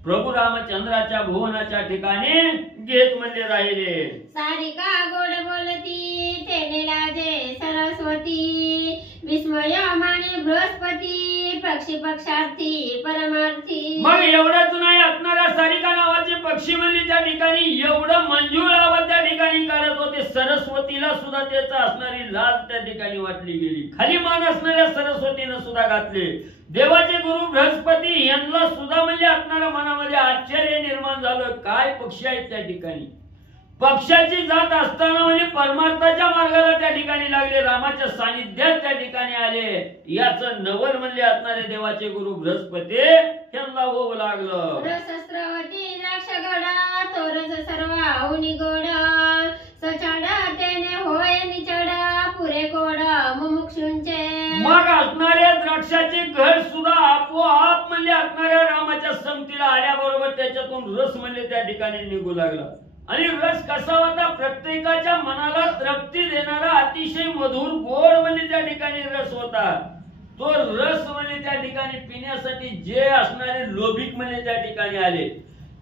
प्रभू रामचंद्राच्या भुवनाच्या ठिकाणी घेत म्हणजे राहिले. सारिका गोड बोलती तेने लाजे सरस्वती विस्मय माने बृहस्पती पक्षी पक्षार्थी परमार्थी. मग एवढंच नाही, असणाऱ्या सारिका नावाचे पक्षी म्हणजे त्या ठिकाणी एवढं मंजूळ आवाज त्या ठिकाणी काढत होते. सरस्वतीला सुद्धा त्याचा असणारी लाज त्या ठिकाणी वाटली गेली. खाली मान असणाऱ्या सरस्वतीनं सुद्धा घातले. देवाचे गुरु बृहस्पती यांना सुद्धा म्हणजे असणाऱ्या मनामध्ये आश्चर्य निर्माण झालं. काय पक्षी आहेत त्या ठिकाणी, पक्षाची जात असताना म्हणजे परमार्थाच्या मार्गाला त्या ठिकाणी लागले, रामाच्या सानिध्यात त्या ठिकाणी आले. याचं नवल म्हणजे असणारे देवाचे गुरु बृहस्पती यांना होऊ लागलं. रसस्त्रवती द्राक्षगडा तोरस सर्व औनी गोड सचाड तेने होय निचड पुरे कोड मुमुक्षुंचे. मग असणारे द्राक्षाचे घड सुद्धा आपोआप म्हणजे असणाऱ्या रामाच्या संगतीला आल्याबरोबर त्याच्यातून रस म्हणजे त्या ठिकाणी निघू लागला. आणि रस कसा होता, प्रत्येकाच्या मनाला तृप्ती देणारा अतिशय मधुर गोड म्हणजे त्या ठिकाणी रस होता. तो रस म्हणजे त्या ठिकाणी पिण्यासाठी जे असणारे लोभिक म्हणजे त्या ठिकाणी आले,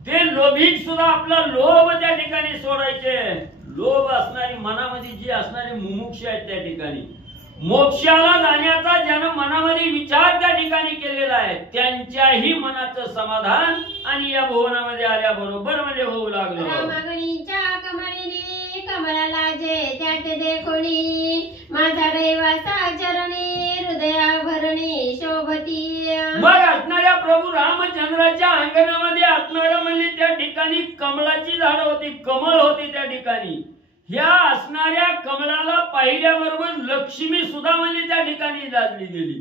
ते लोभिक सुद्धा आपला लोभ त्या ठिकाणी सोडायचे. लोभ असणारी मनामध्ये जी असणारे मुमुक्ष आहेत त्या ठिकाणी मोक्षाला जाण्याचा ज्यानं मनामध्ये विचार त्या ठिकाणी केलेला आहे त्यांच्याही मनाचं समाधान आणि या भुवनामध्ये आल्याबरोबर म्हणजे होऊ लागलं. रामागणीच्या कमळीने कमळाला जे त्यात देखोनी माझा रहिवासा चरणी हृदयाभरणी शोभती. मग असणाऱ्या प्रभू रामचंद्राच्या अंगणामध्ये असणारं म्हणजे त्या ठिकाणी कमळाची झाडं होती, कमळ होती त्या ठिकाणी. ह्या असणाऱ्या कमळाला पाहिल्याबरोबर लक्ष्मी सुद्धा म्हणजे त्या ठिकाणी लादली गेली.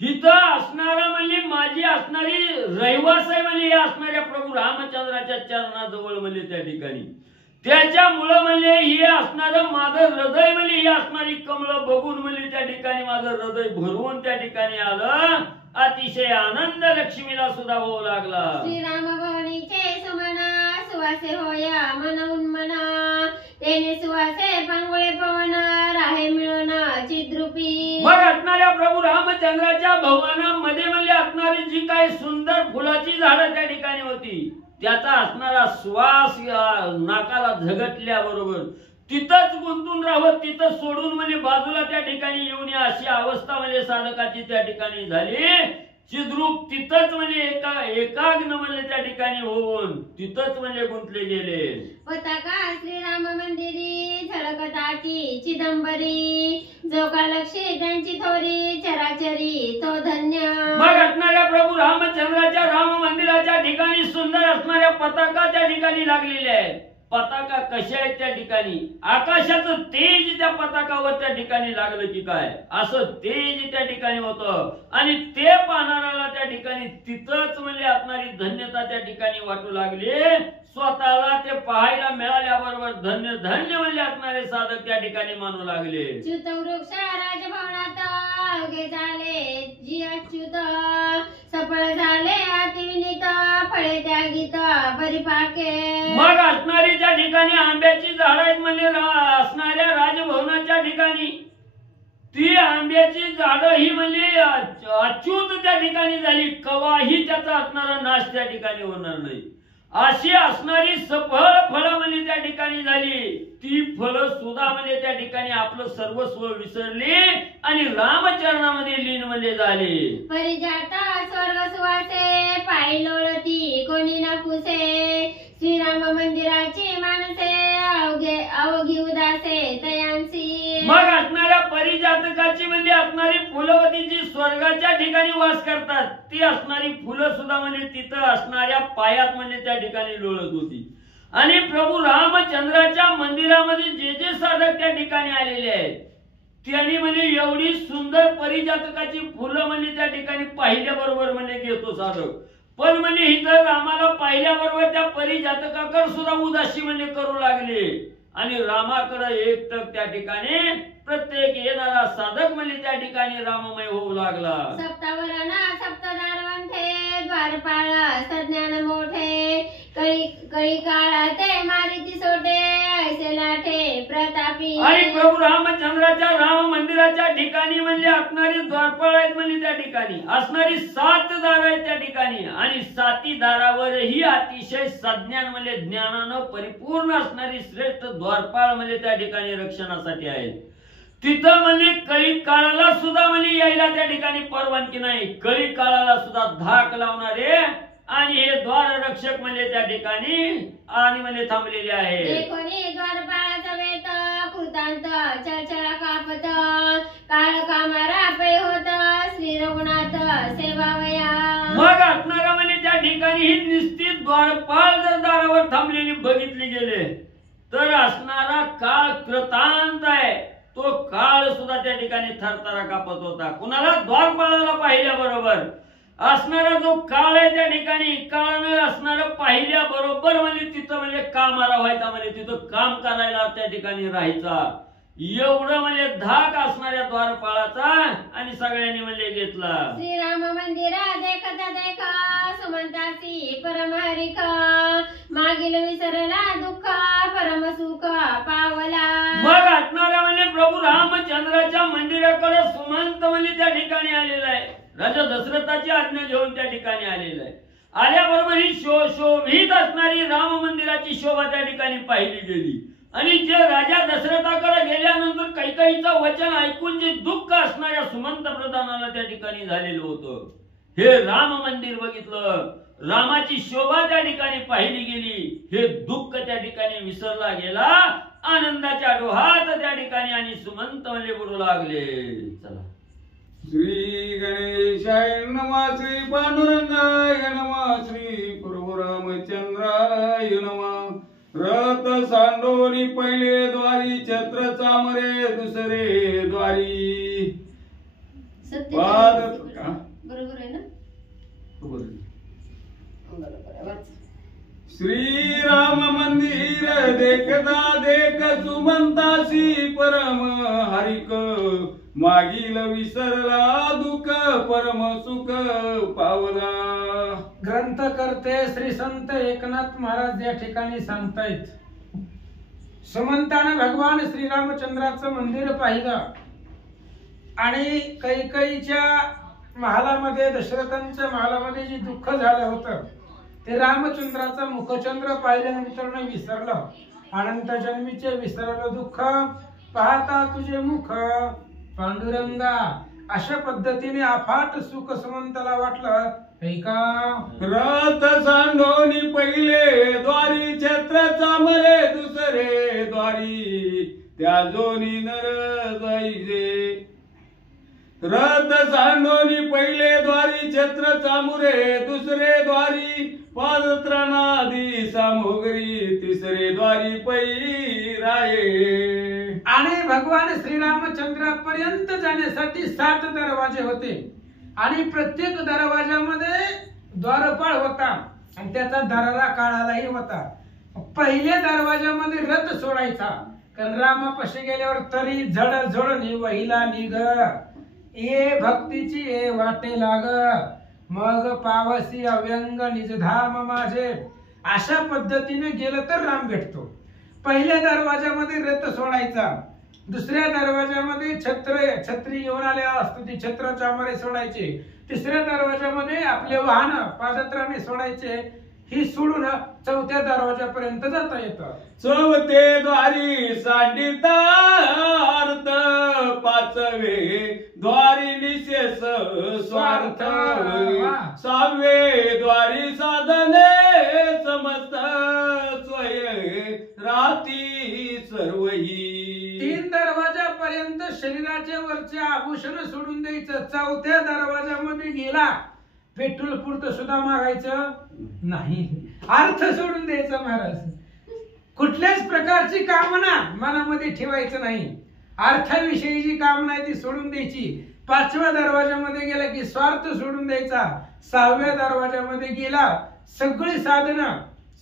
हिथं असणारा म्हणजे माझी असणारी रहिवास आहे म्हणजे या असणाऱ्या प्रभू रामचंद्राच्या चरणाजवळ म्हणजे त्या ठिकाणी. त्याच्यामुळं म्हणजे हे असणारं माझं हृदय म्हणजे ही असणारी कमळ बघून म्हणजे त्या ठिकाणी माझं हृदय भरवून त्या ठिकाणी आलं. अतिशय आनंद लक्ष्मीला सुद्धा होऊ लागला. श्रीराम भवानीचे सुमना सुवासे होया मनवून मना तेने सुवासे पांगोळे पवन राहे मिळून चिद्रूपी. मग असणाऱ्या प्रभू रामचंद्राच्या भवनामध्ये म्हणजे असणारी जी काही सुंदर फुलाची झाडं त्या ठिकाणी होती त्याचा असणारा श्वास नाकाला झगटल्याबरोबर तिथंच गुंतून राहावं, तिथं सोडून म्हणजे बाजूला त्या ठिकाणी येऊन या अशी अवस्था म्हणजे साधकाची त्या ठिकाणी झाली. चिद्रूप तिथंच म्हणजे एकाग्न म्हणजे त्या ठिकाणी होऊन तिथंच म्हणजे गुंतले गेले. पताका श्रीराम मंदिरी झळकताची चिदंबरी जो का लक्षी त्यांची थोरी चराचरी तो धन्य. मग असणाऱ्या प्रभू रामचंद्राच्या राम मंदिराच्या ठिकाणी सुंदर असणाऱ्या पताका त्या ठिकाणी लागलेल्या आहेत. पताका कशा आहेत त्या ठिकाणी, आकाशाचं तेज त्या पताकावर त्या ठिकाणी लागलं की काय, असं तेज त्या ठिकाणी होतं. आणि ते पाहणाऱ्याला त्या ठिकाणी तिथंच म्हणजे असणारी धन्यता त्या ठिकाणी वाटू लागली. स्वतःला ते पाहायला मिळाल्याबरोबर धन्य धन्य म्हणजे असणारे साधक त्या ठिकाणी मानू लागले. च्युत वृक्ष राजभवनात अवघे झाले जी अच्युत सफळ झाले अतिविनीत फळे त्या गीत परिपाके. मग असणारी त्या ठिकाणी आंब्याची झाड आहेत म्हणजे असणाऱ्या राजभवनाच्या ठिकाणी ती आंब्याची झाड ही म्हणजे अच्युत त्या ठिकाणी झाली. कवाही त्याचा असणारा नाश त्या ठिकाणी होणार नाही अशी असणारी सफळ फळं म्हणजे त्या ठिकाणी झाली. ती फळं सुद्धा म्हणजे त्या ठिकाणी आपलं सर्वस्व विसरली आणि रामचरणामध्ये लीन म्हणजे झाले. परिजाता स्वर्ग सुवासे पाय लोळती कोणी न पुसे श्रीराम मंदिराची माणसे अवघी उदासे तयांसी. मग असणाऱ्या परिजातकाची म्हणजे असणारी फुलवती जी स्वर्गाच्या ठिकाणी वास करतात ती असणारी फुलं सुद्धा म्हणजे तिथं असणाऱ्या पायात म्हणजे त्या ठिकाणी लोळत होती. आणि प्रभू रामचंद्राच्या मंदिरामध्ये जे जे साधक त्या ठिकाणी आलेले आहेत त्यांनी म्हणजे एवढी सुंदर परिजातकाची फुलं म्हणजे त्या ठिकाणी पाहिल्याबरोबर म्हणजे घेतो साधक. पण म्हणजे इथं रामाला पाहिल्याबरोबर त्या परिजातकाकडे सुद्धा उदासी म्हणजे करू लागले आणि रामाकडे एकटक त्या ठिकाणी प्रत्येक येणारा साधक म्हणजे त्या ठिकाणी राममय होऊ लागला. सप्तावरणा सप्तदारवंठे द्वारपाळ सज्ञान मोठे कळी काळा ते मारिती सोटे ऐसे लाठे प्रतापी. आणि प्रभू रामचंद्राच्या राम मंदिराच्या ठिकाणी म्हणजे असणारी द्वारपाळ आहेत म्हणजे त्या ठिकाणी असणारी 7 दार आहेत त्या ठिकाणी आणि 7 दारावरही अतिशय सज्ञान म्हणजे ज्ञानानं परिपूर्ण असणारी श्रेष्ठ द्वारपाळ म्हणजे त्या ठिकाणी रक्षणासाठी आहेत. तिथं म्हणजे कळी काळाला सुद्धा म्हणजे यायला त्या ठिकाणी परवानगी नाही. कळी काळाला सुद्धा धाक लावणारे आणि हे द्वार रक्षक म्हणजे त्या ठिकाणी आणि म्हणजे थांबलेले आहे. कोणी द्वारपाळाचा वेत कृतांत चळचळ कापत काळ कामारा पै होत श्री रघुनाथ सेवावया. मग असणारा म्हणजे त्या ठिकाणी ही निश्चित द्वारपाळ जर दारावर थांबलेली बघितली गेले तर असणारा काळ कृतांत आहे. तो काळ सुद्धा त्या ठिकाणी थरथरा कापत होता. कुणाला द्वारपाळाला पाहिल्याबरोबर असणारा जो काळ आहे त्या ठिकाणी काळानं असणारा पाहिल्या बरोबर म्हणजे तिथं म्हणजे कामाला व्हायचा म्हणजे तिथं काम करायला त्या ठिकाणी राहायचा एवढं म्हणजे धाक असणाऱ्या द्वारपाळाचा आणि सगळ्यांनी म्हणजे घेतला. श्रीराम मंदिरा देखता देखा सुमंतासी परमहरिख मागील विसरला दुःख परम सुख पावला. मग असणारा म्हणजे प्रभू रामचंद्राच्या मंदिराकडे सुमंत म्हणजे त्या ठिकाणी आलेला आहे. राजा दशरथाची आज्ञा घेऊन त्या ठिकाणी आलेला आहे. आल्याबरोबर ही शोभित असणारी राम मंदिराची शोभा त्या ठिकाणी पाहिली गेली. आणि जे राजा दशरथाकडे गेल्यानंतर कैकेयीचं वचन ऐकून जे दुःख असणाऱ्या सुमंत प्रधानाला त्या ठिकाणी झालेलं होतं, हे राम मंदिर बघितलं, रामाची शोभा त्या ठिकाणी पाहिली गेली, हे दुःख त्या ठिकाणी विसरला गेला, आनंदाच्या डोहात त्या ठिकाणी आणि सुमंत म्हणले बोलू लागले. चला श्री गणेशाय नमः, श्री पांडुरंगाय नमः, श्री प्रभु रामचंद्राय नमः. रथ सांडोनी पहिले द्वारी, छत्र चामरे दुसरे द्वारी. पाद बरोबर आहे ना? श्री राम मंदिर देखता देख सुमंतासी परम हरिक, मागील विसरला दुःख परम सुख पावला. ग्रंथकर्ते श्री संत एकनाथ महाराज या ठिकाणी सांगतायत, सुमंताने भगवान श्रीरामचंद्राचं मंदिर पाहिलं आणि कैकेयीच्या महालामध्ये, दशरथांच्या महालामध्ये जे दुःख झालं होतं ते रामचंद्राचं मुखचंद्र पाहिल्यानंतर विसरलं. अनंत जन्मीचे विसरलं दुःख, पाहता तुझे मुख पांडुरंगा. अशा पद्धतीने अफाट सुख सुमंताला वाटलं. रथ सांडोनी पहिले द्वारी, छत्र चामरे दुसरे द्वारी, त्या जोनी नर जाईजे. रथ सांडोनी पहिले द्वारी, छत्र चामुरे दुसरे द्वारी, पादत्राणादी सामोगरी, तिसरे द्वारी पै राये. आणि भगवान श्रीरामचंद्रापर्यंत जाण्यासाठी 7 दरवाजे होते आणि प्रत्येक दरवाजामध्ये द्वारपाळ होता आणि त्याचा दरारा काढायलाही होता. पहिल्या दरवाजामध्ये रथ सोडायचा, कारण रामापाशी गेल्यावर तरी झड झड वहिला निघ, ये भक्तीची ये वाटे लाग, मग पावसी अव्यंग निजधाम माझे. अशा पद्धतीने गेलं तर राम भेटतो. पहिल्या दरवाजामध्ये रथ सोडायचा, दुसऱ्या दरवाजामध्ये छत्री येऊन आले असतो, ती छत्र चामरे सोडायचे, तिसऱ्या दरवाजामध्ये आपले वाहन पादत्राणे सोडायचे. ही सोडून चौथ्या दरवाजापर्यंत जाता येतं. चौथे द्वारी सांडिता अर्थ, पाचवे द्वारी निशेष स्वार्थ, सहावे द्वारी साधने समस्त, स्वय राती सर्वही. 3 दरवाजापर्यंत शरीराच्या वरचे आभूषण सोडून द्यायचं. चौथ्या दरवाजामध्ये गेला, पेट्रोल पुरतं सुद्धा मागायचं नाही, अर्थ सोडून द्यायचं. महाराज कुठल्याच प्रकारची कामना मनामध्ये ठेवायचं नाही, अर्थाविषयीची कामना ती सोडून द्यायची. 5व्या दरवाजामध्ये गेला की स्वार्थ सोडून द्यायचा. 6व्या दरवाजामध्ये गेला सगळी साधनं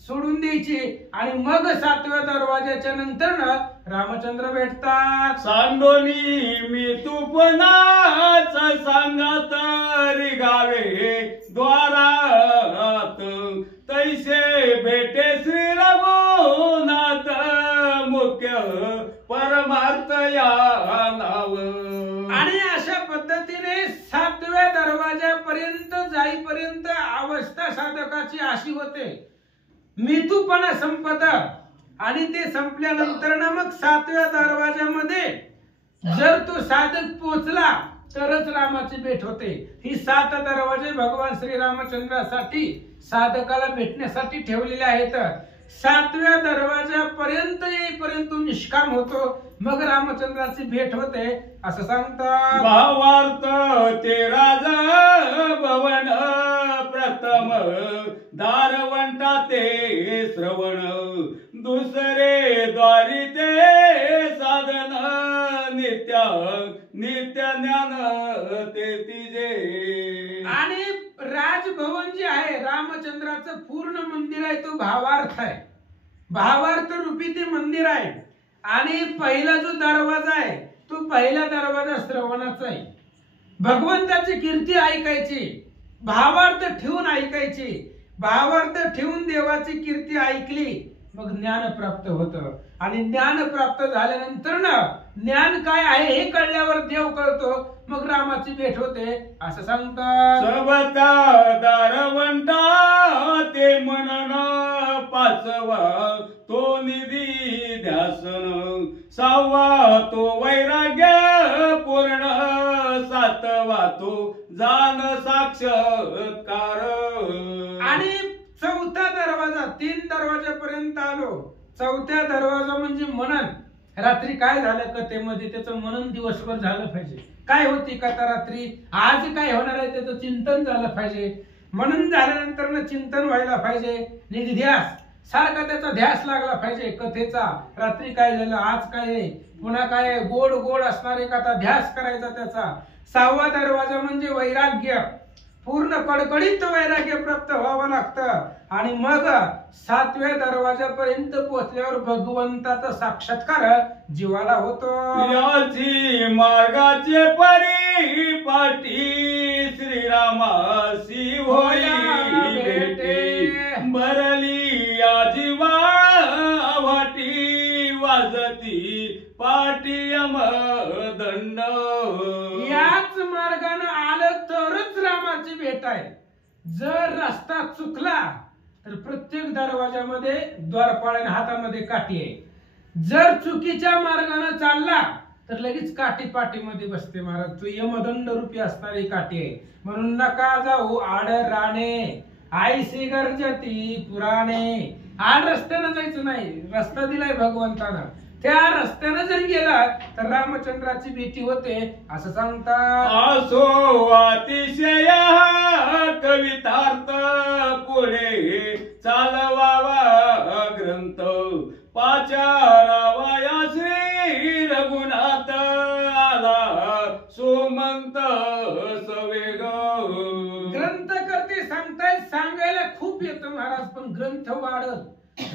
सोडून द्यायची आणि मग 7व्या दरवाजाच्या नंतर रामचंद्र भेटतात. सांडोनी मी तुपनाच सांगत गावे द्वारात, तैसे भेटे श्री रघुनाथ, मुख्य परमार्थ या नाव. आणि अशा पद्धतीने 7व्या दरवाजापर्यंत जाईपर्यंत अवस्था साधकाची अशी होते, मितूपणा संपत आणि ते संपल्यानंतर मग 7व्या दरवाजामध्ये जर तो साधक पोचला तरच रामाची भेट होते. ही 7 दरवाजे भगवान श्रीरामचंद्रासाठी साधकाला भेटण्यासाठी ठेवलेले आहेत. 7व्या दरवाजापर्यंत येईपर्यंत निष्काम होतो, मग रामचंद्राची भेट होते असं सांगतात. भावार्थ ते राजा भवन, प्रथम दारवंटा ते श्रवण, दुसरे द्वारी ते साधन, नित्य नित्य ज्ञान ते तिजे. आणि राजभवन जे आहे रामचंद्राचं पूर्ण मंदिर आहे, तो भावार्थ आहे. भावार्थ रूपी ते मंदिर आहे. आणि पहिला जो दरवाजा आहे तो पहिला दरवाजा श्रवणाचा आहे. भगवंताची कीर्ती ऐकायची, भावार्थ ठेवून ऐकायची, भावार्थ ठेवून देवाची कीर्ती ऐकली मग ज्ञान प्राप्त होतं. आणि ज्ञान प्राप्त झाल्यानंतर ज्ञान काय आहे हे कळल्यावर देव कळतो, मग रामाची भेट होते असं सांगतात. सबता दारवंटा ते मनन, पाचवा तो निधी ध्यासन, 6वा तो वैराग्य पूर्ण, 7वा तो जाण साक्षात्कार. आणि 4था दरवाजा, 3 दरवाजापर्यंत आलो. 4थ्या दरवाजा म्हणजे मनन. रात्री काय झालं कथेमध्ये त्याचं मनन दिवसभर झालं पाहिजे. काय होती कथा रात्री, आज काय होणार आहे त्याचं चिंतन झालं पाहिजे. मनन झाल्यानंतर चिंतन व्हायला पाहिजे. निध्यास सारखा त्याचा ध्यास लागला पाहिजे कथेचा. रात्री काय झालं, आज काय आहे, पुन्हा काय आहे, गोड गोड असणारे कथा ध्यास करायचा त्याचा. 6वा दरवाजा म्हणजे वैराग्य. पूर्ण कडकडीत वैराग्य प्राप्त व्हावं लागतं. आणि मग 7व्या दरवाजापर्यंत पोहोचल्यावर भगवंताचा साक्षात्कार जीवाला होतो. याची मार्गाचे परिपाटी, श्रीरामासी होई भेटे, भरली या जीवा वाटी, वाजती पाटी यमदंड. याच मार्गाने आलं तरच रामाची भेट आहे. जर रस्ता चुकला तर प्रत्येक दरवाजामध्ये द्वारपाळाने हातामध्ये काठी आहे. जर चुकीच्या मार्गाने चालला तर लगेच काठी पाठीमध्ये बसते महाराज. तो यमदंड रूपी असणारी काठी आहे. म्हणून नका जाऊ आड राणे, आईसी गरजती पुराणे. आड रस्त्यानं जायचं नाही, रस्ता दिलाय भगवंतानं. त्या रस्त्यानं जर गेला तर रामचंद्राची भेटी होते असं सांगतात. असो अतिशय कवितार्थ, पुढे चालवावा ग्रंथ, पाचारावाया श्री रघुनाथ, आला सोमंत सवेग. ग्रंथ करते सांगतायत, सांगायला खूप येतं महाराज, पण ग्रंथ वाढत.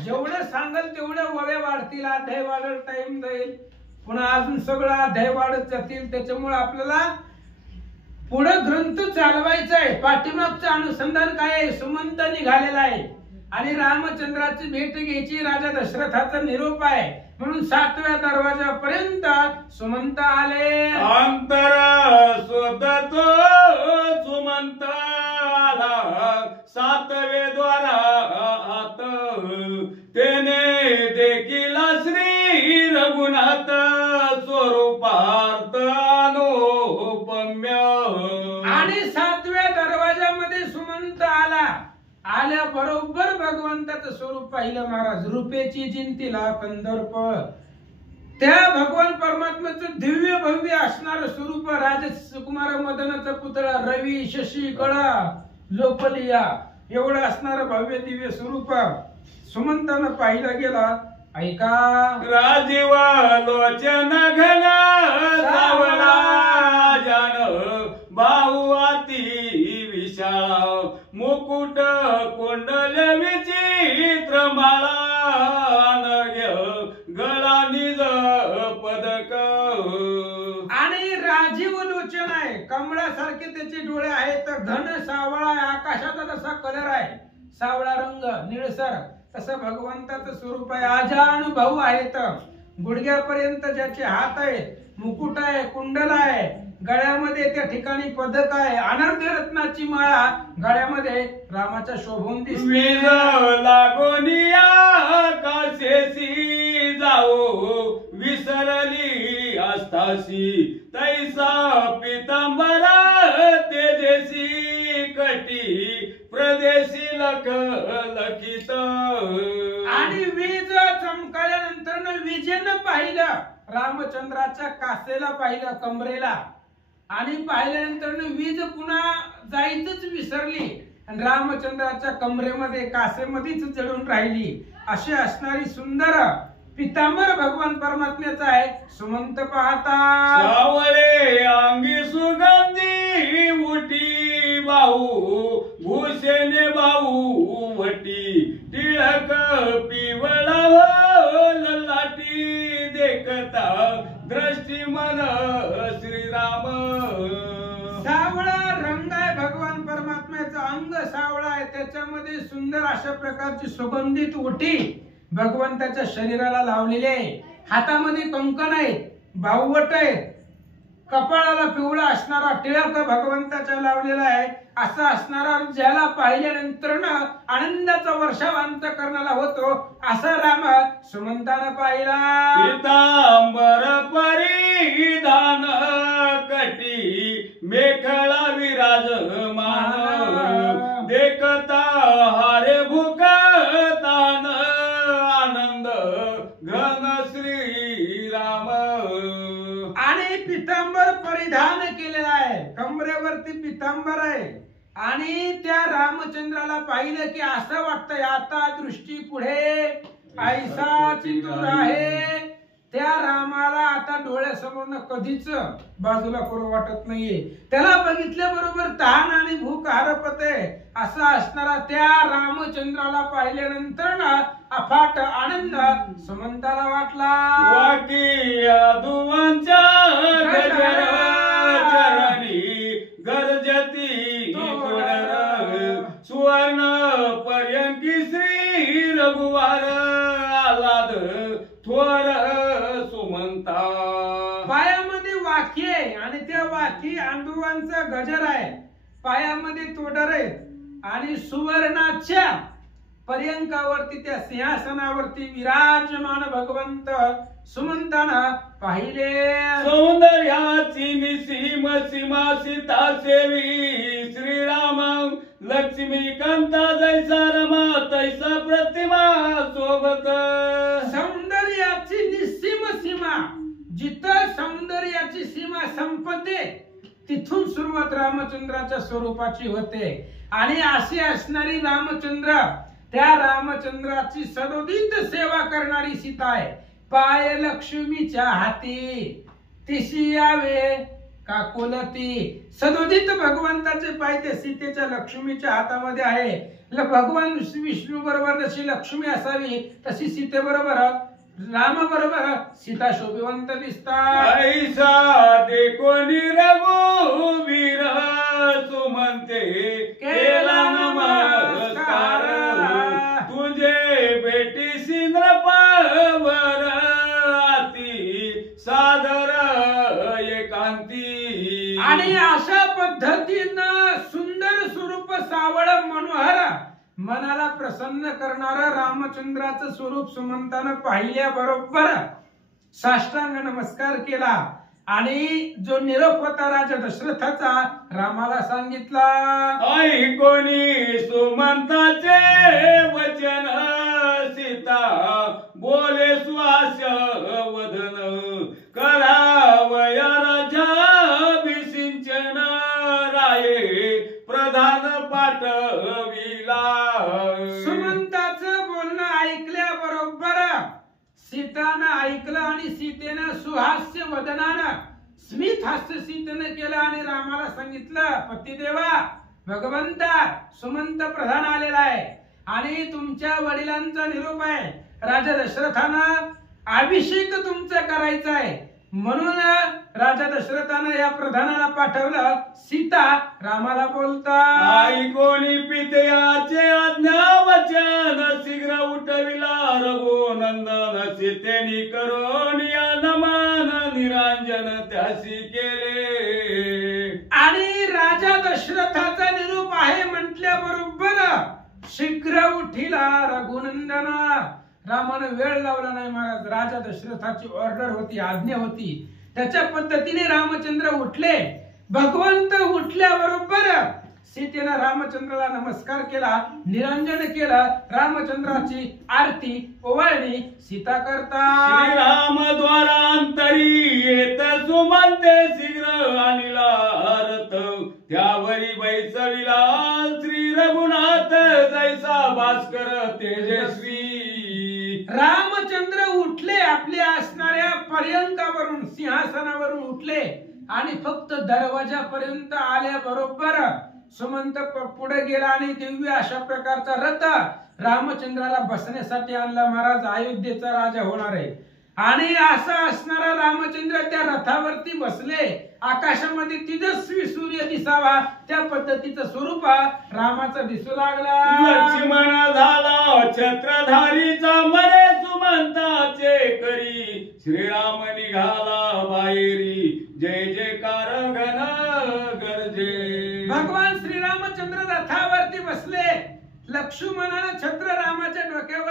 जेवढं सांगाल तेवढं वळे वाढतील, अध्याय वाढत टाइम जाईल, पुन्हा अजून सगळं अध्याय वाढत जातील. त्याच्यामुळे आपल्याला पुढे ग्रंथ चालवायचा आहे. पाठीमागचं अनुसंधान काय आहे, सुमंत निघालेला आहे आणि रामचंद्राची भेट घ्यायची, राजा दशरथाचा निरोप आहे. म्हणून 7व्या दरवाजापर्यंत सुमंत आले. अंतर स्वतः सुमंत आला, 7वे द्वारा आत, तेने देखील श्री रघुनाथ, स्वरूपार्थ अनुपम्य. आणि 7व्या दरवाजामध्ये सुमंत आला. आल्याबरोबर भगवंताचं स्वरूप पाहिलं महाराज. रूपेची जिंतीला कंदर्प. त्या भगवान परमात्म्याचं दिव्य भव्य असणारं स्वरूप, राजकुमार मदनाचा पुतळा, रवी शशी कळा लोपलिया एवढं असणारं भव्य दिव्य स्वरूप सुमंतानं पाहिलं गेला. ऐका, राजीव लोचन घन सावला, जान भाऊ अति विशाळ, मुकुट कुंडल विचित्र माळा, गळा निज पदक. आणि राजीव लोचन आहे, कमळासारखे त्याचे डोळे आहेत. घन सावळा आहे, आकाशाचा तसा कलर आहे, सावळा रंग निळसर, तसं भगवंताचं स्वरूप आहे. अजानु भाऊ आहेत, गुडघ्यापर्यंत ज्याचे हात आहेत, मुकुट आहे, कुंडल आहे, गळ्यामध्ये त्या ठिकाणी पदक आहे, अनर्घ्य रत्नाची माळा गळ्यामध्ये रामाच्या शोभून दिसते. वीज लागोनिया काशेसी जाओ, विसरली असतासी, तैसा पितांबरा तेजेसी, कटी प्रदेशी लख लखित. आणि वीज चमकाल्यानंतर विजेनं पाहिलं, रामचंद्राच्या कासेला पाहिलं, कमरेला. आणि पाहिल्यानंतर वीज पुन्हा जायचंच विसरली आणि रामचंद्राच्या कमरेमध्ये कासेमध्येच जळून राहिली. अशी असणारी सुंदर पितांबर भगवान परमात्म्याचा आहे. सुमंत पाहता सावळे अंगी सुगंधी उठी, भाऊ भूषणे भाऊ वटी, टिळक पिवळा हो ललाटी, देखता दृष्टी मन श्रीराम. सावळा रंग आहे भगवान परमात्म्याचा, अंग सावळा आहे, त्याच्यामध्ये सुंदर अशा प्रकारची सुगंधित ओटी भगवंताच्या शरीराला लावलेली आहे. हातामध्ये कंकण आहे, बाहुवट आहे, कपाळाला पिवळा असणारा टिळक भगवंताच्या लावलेला आहे. असं असणारा ज्याला पाहिल्यानंतर आनंदाचा वर्षावांत करणारा होतो असा राम सुमंतानं पाहिला. पितांबर परिधान कटी मेखळा विराजमान देखता हारे भुकतान आनंद घन श्रीराम. आणि पितांबर परिधान केलेला आहे, कमरेवरती पितांबर आहे. आणि त्या रामचंद्राला पाहिलं की असं वाटतंय आता दृष्टी पुढे ऐसा चितूर आहे. त्या रामाला आता डोळ्यासमोर कधीच बाजूला करू वाटत नाहीये. त्याला बघितल्याबरोबर तहान आणि भूक हरपते. असा असणारा त्या रामचंद्राला पाहिल्यानंतर अफाट आनंद सुमंताला वाटला. वाकी अधुवांच्या गजर चरणी गरजती सुवर्ण पर्यंकी श्री रघुवार आलाद थोर सुमंता. पायामध्ये वाकी आहे आणि त्या वाकी अंडुवांचा गजर आहे, पायामध्ये तोडर आहे आणि सुवर्णाच्या पर्यंकावरती त्या सिंहासनावरती विराजमान भगवंत सुमंताना पाहिले. सौंदर्याची निसीम सीमा सीता सेवी श्रीराम लक्ष्मीकांता जैसा रमा तैसा प्रतिमा सोबत. सौंदर्याची निसीम सीमा, जिथं सौंदर्याची सीमा संपते तिथून सुरुवात रामचंद्राच्या स्वरूपाची होते. आणि अशी असणारी रामचंद्र, त्या रामचंद्राची सदोदित सेवा करणारी सीता आहे. पाय लक्ष्मीच्या हाती तिशी यावे काकुलती. सदोदित भगवंताचे पाय त्या सीतेच्या लक्ष्मीच्या हातामध्ये आहे. भगवान विष्णू बरोबर जशी लक्ष्मी असावी तशी सीते बरोबर राम बरोबर सीता शोभिवंत दिसतात. ऐसा देखोनी रघुवीर सुमंते केला नमस्कार तुझे बेटी सिंद्रपावर आती सादर एकांती. आणि अशा पद्धतीनं सुंदर स्वरूप सावळ मनोहर मनाला प्रसन्न करणारा रामचंद्राचं स्वरूप सुमंतानं पाहिल्याबरोबर साष्टांग नमस्कार केला. आणि जो निरोप होता राजा दशरथाचा रामाला सांगितला. ऐकोनी सुमंताचे वचन सीता बोले सुहास्य वदन करावया राजाभिषिंचन राये प्रधान पाठविला. सुमंताचं बोलणं ऐकल्याबरोबर सीतानं ऐकलं आणि सीतेनं सुहास्य वदनानं स्मित हास्य सीतेनं केलं आणि रामाला सांगितलं, पतिदेवा भगवंता सुमंत प्रधान आलेला आहे आणि तुमच्या वडिलांचा निरोप आहे. राजा दशरथानं अभिषेक तुमचा करायचा आहे म्हणून राजा दशरथानं या प्रधानाला पाठवलं. सीता रामाला बोलता. ऐकोनी पितयाचे आज्ञा वचन शीघ्र उठविला रघुनंदन सीतेनी करोनिया नमन निरांजन त्यासी केले. आणि राजा दशरथाचा निरोप आहे म्हटल्याबरोबर शीघ्र उठिला रघुनंदन. रामानं वेळ लावला नाही महाराज. राजा दशरथाची ऑर्डर होती, आज्ञा होती, त्याच्या पद्धतीने रामचंद्र उठले. भगवंत उठल्याबरोबर सीतेनं रामचंद्राला नमस्कार केला, निरंजन केलं. रामचंद्राची आरती ओवाळणी सीता करता. श्रीराम द्वारांतरी येत सुमंते शीघ्र आणिला रथ त्यावरी बैसविला श्री रघुनाथ जैसा भास्कर तेजस्वी. रामचंद्र उठले, आपल्या असणाऱ्या पर्यंकावरून सिंहासनावरून उठले आणि फक्त दरवाजापर्यंत आल्याबरोबर सुमंत पुढे गेला आणि दिव्य अशा प्रकारचा रथ रामचंद्राला बसण्यासाठी आणला. महाराज अयोध्येचा राजा होणार आहे आणि असा असणारा रामचंद्र त्या रथावरती बसले. आकाशामध्ये तेजस्वी सूर्य दिसावा त्या पद्धतीचं स्वरूप रामाचं दिसू लागला. लक्ष्मण झाला छत्रधारीचा मरे सुमंताचे करी श्रीराम निघाला बाहेरी जय जयकार घन गरजे. भगवान श्रीराम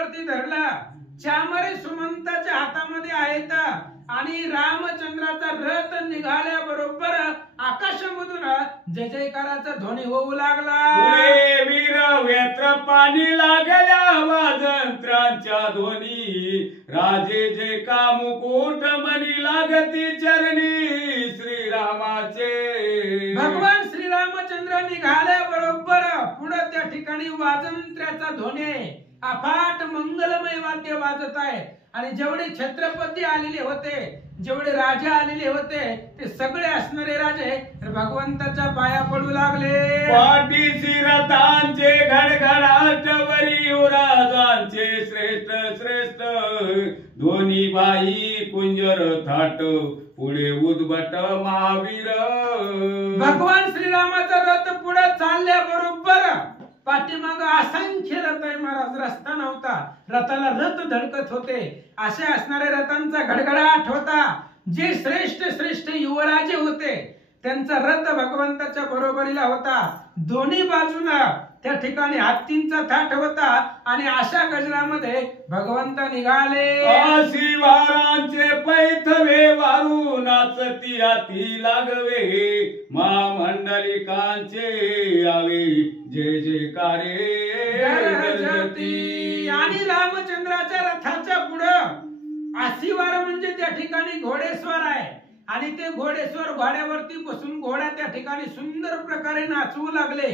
घोड्यावरती धरला, चामरे सुमंताच्या हातामध्ये आहेत आणि रामचंद्राचा रथ निघाल्याबरोबर आकाशामधून जय जयकाराचा ध्वनी होऊ लागला. पुढे वीर वेत्र पाणी लागल्या वाजंत्रांच्या ध्वनी, राजे जे का मुकुट मणी लागती चरणी श्रीरामाचे. भगवान श्रीरामचंद्र निघाल्याबरोबर पुढे त्या ठिकाणी वाजंत्र्याचा ध्वनी, अफाट मंगलमय वाद्य वाजत आहे. आणि जेवढे छत्रपती आलेले होते, जेवढे राजा आलेले होते, ते सगळे असणारे राजे भगवंताच्या पाया पडू लागले. पाठीशी रथांचे घडघडाट वरी युवराजांचे श्रेष्ठ श्रेष्ठ, दोन्ही बाई कुंजर थाट पुढे उद्भट महावीर. भगवान श्रीरामाचा रथ पुढे चालल्याबरोबर पाठीमाग असंख्य रथ आहे महाराज. रस्ता नव्हता, रथाला रथ धडकत होते. असे असणारे रथांचा घडघडाट होता. जे श्रेष्ठ श्रेष्ठ युवराजे होते त्यांचा रथ भगवंताच्या बरोबरीला होता. दोन्ही बाजूला त्या ठिकाणी हत्तींचा थाट होता आणि अशा गजरामध्ये भगवंत निघाले. अशी वारांचे पैथवे वारू नाचती हाती लागवे, महामंडलिकांचे आवे जय जयकारे गरजती. आणि रामचंद्राच्या रथाच्या पुढं आशीवार म्हणजे त्या ठिकाणी घोडेस्वार आहे आणि ते घोडेस्वार घोड्यावरती बसून घोडा त्या ठिकाणी सुंदर प्रकारे नाचवू लागले.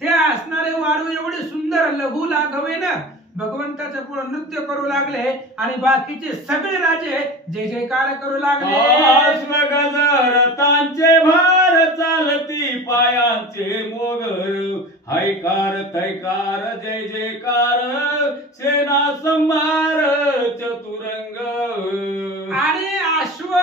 ते असणारे वारू एवढे सुंदर लघु लाघवे ना भगवंताच्या पुढे नृत्य करू लागले आणि बाकीचे सगळे राजे जय जयकार करू लागले. रथांचे भार चालती पायांचे मोगर, हैकार थैकार जय जयकार सेना संभार चतुरंग. आणि अश्व